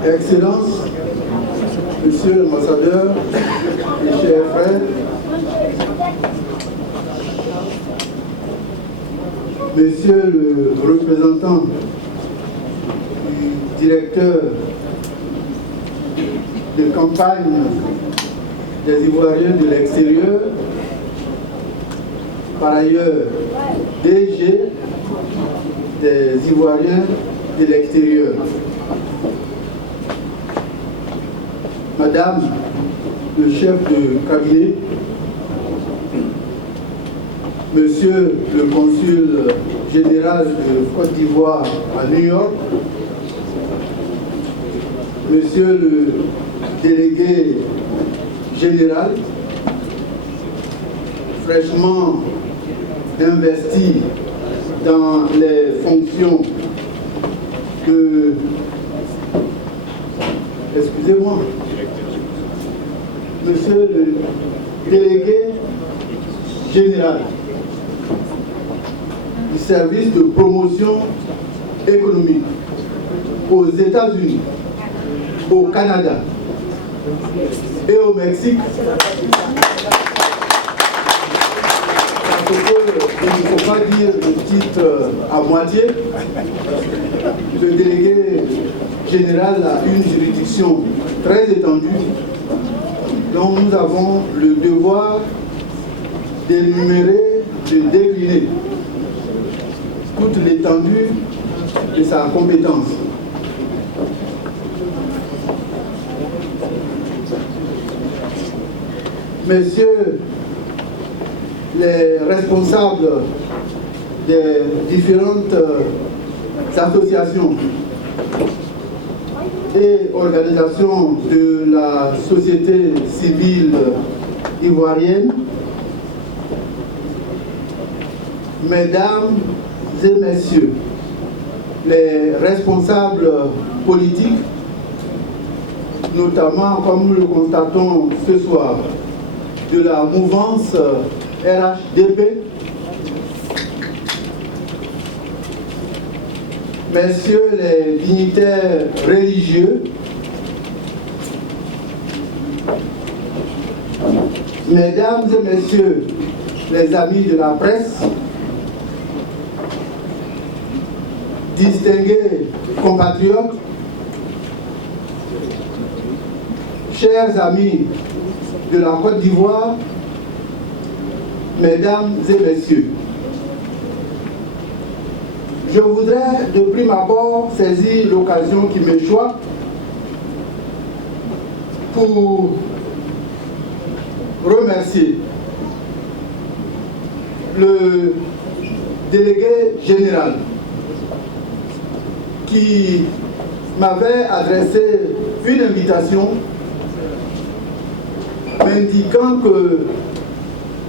Excellence, Monsieur l'ambassadeur, mes chers frères, Monsieur le représentant du directeur de campagne des Ivoiriens de l'extérieur, par ailleurs DG des Ivoiriens de l'extérieur. Madame le chef de cabinet, Monsieur le consul général de Côte d'Ivoire à New York, Monsieur le délégué général, fraîchement investi dans les fonctions de... Excusez-moi. Monsieur le délégué général du service de promotion économique aux États-Unis, au Canada et au Mexique. Parce qu'il ne faut pas dire le titre à moitié. Le délégué général a une juridiction très étendue, dont nous avons le devoir d'énumérer, de décliner toute l'étendue de sa compétence. Messieurs les responsables des différentes associations et organisations de la société civile ivoirienne, mesdames et messieurs, les responsables politiques, notamment, comme nous le constatons ce soir, de la mouvance RHDP, messieurs les dignitaires religieux, mesdames et messieurs les amis de la presse, distingués compatriotes, chers amis de la Côte d'Ivoire, mesdames et messieurs, je voudrais de prime abord saisir l'occasion qui m'échoit pour remercier le délégué général qui m'avait adressé une invitation m'indiquant que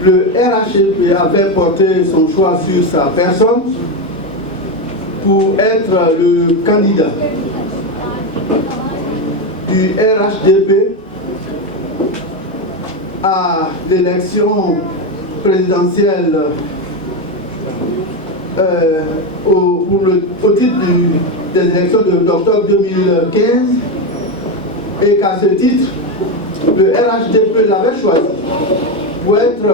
le RHDP avait porté son choix sur sa personne pour être le candidat du RHDP à l'élection présidentielle au titre des élections d'octobre 2015 et qu'à ce titre, le RHDP l'avait choisi pour être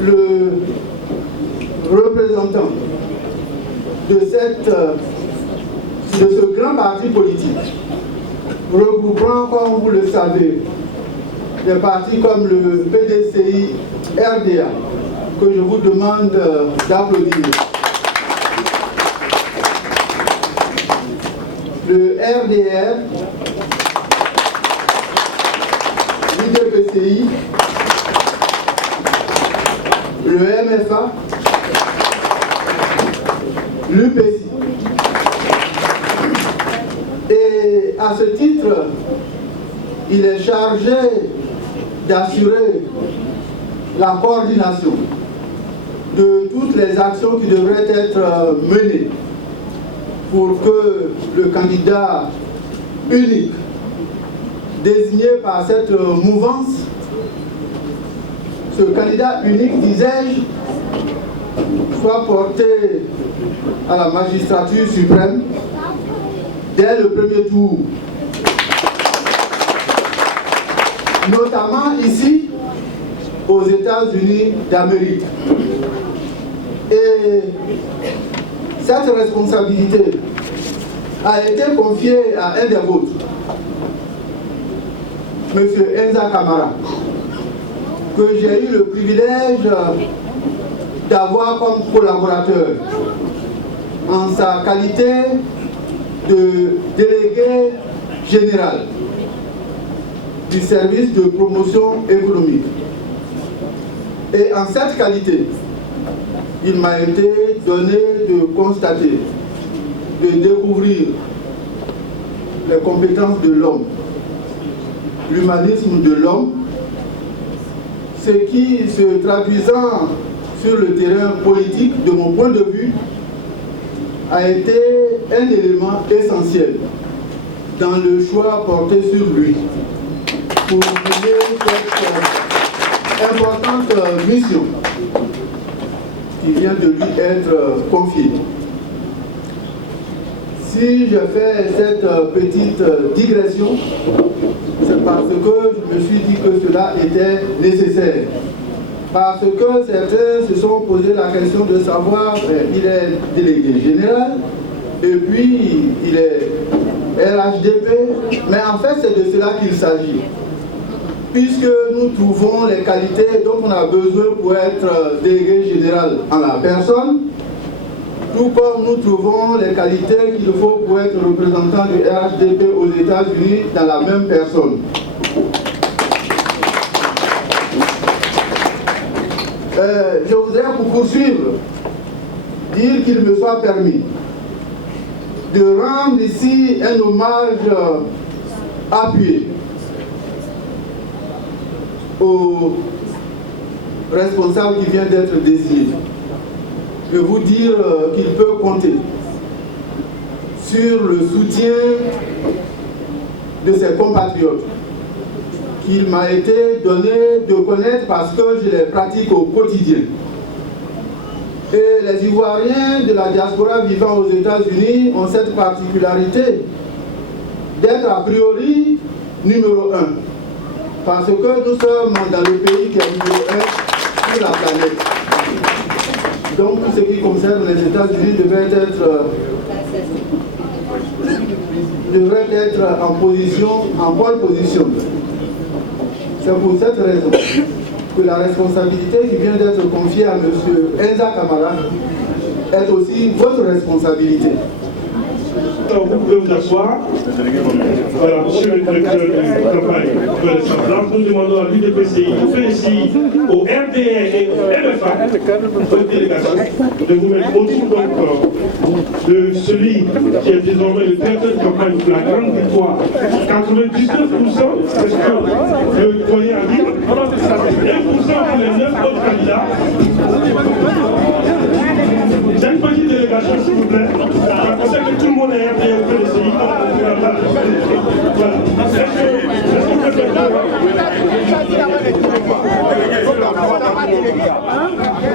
le représentant de ce grand parti politique, regroupant, comme vous le savez, des partis comme le PDCI RDA, que je vous demande d'applaudir. Le RDR, l'UDPCI, le MFA, l'UPC. Et à ce titre, il est chargé d'assurer la coordination de toutes les actions qui devraient être menées pour que le candidat unique désigné par cette mouvance, ce candidat unique, disais-je, soit porté à la magistrature suprême dès le premier tour. Notamment ici, aux États-Unis d'Amérique. Et cette responsabilité a été confiée à un des vôtres, M. Enza Camara, que j'ai eu le privilège d'avoir comme collaborateur en sa qualité de délégué général du service de promotion économique. Et en cette qualité, il m'a été donné de constater, de découvrir les compétences de l'homme, l'humanisme de l'homme, ce qui, se traduisant sur le terrain politique, de mon point de vue, a été un élément essentiel dans le choix porté sur lui pour mener cette importante mission qui vient de lui être confiée. Si je fais cette petite digression, c'est parce que je me suis dit que cela était nécessaire. Parce que certains se sont posé la question de savoir, il est délégué général, et puis il est RHDP, mais en fait c'est de cela qu'il s'agit. Puisque nous trouvons les qualités dont on a besoin pour être délégué général en la personne, tout comme nous trouvons les qualités qu'il faut pour être représentant du RHDP aux États-Unis dans la même personne. Je voudrais, pour poursuivre, dire qu'il me soit permis de rendre ici un hommage appuyé au responsable qui vient d'être désigné. Je veux vous dire qu'il peut compter sur le soutien de ses compatriotes qu'il m'a été donné de connaître parce que je les pratique au quotidien. Et les Ivoiriens de la diaspora vivant aux États-Unis ont cette particularité d'être a priori numéro 1. Parce que nous sommes dans le pays qui est numéro 1 sur la planète. Donc tout ce qui concerne les États-Unis devrait être en bonne position. C'est pour cette raison que la responsabilité qui vient d'être confiée à M. Enza Camara est aussi votre responsabilité. Vous pouvez vous asseoir. Voilà, monsieur le directeur de campagne de l'Assemblée, nous demandons à l'UDPCI, on fait ici au RDR et au MFA, votre délégation, de vous mettre autour de celui qui est désormais le directeur de campagne pour la grande victoire. 99%, c'est ce que le doyen a dit, 1% pour les 9 autres candidats. Cette petite délégation, s'il vous plaît, on sait que tout le monde est RDR au PDCI. Voilà. Est-ce que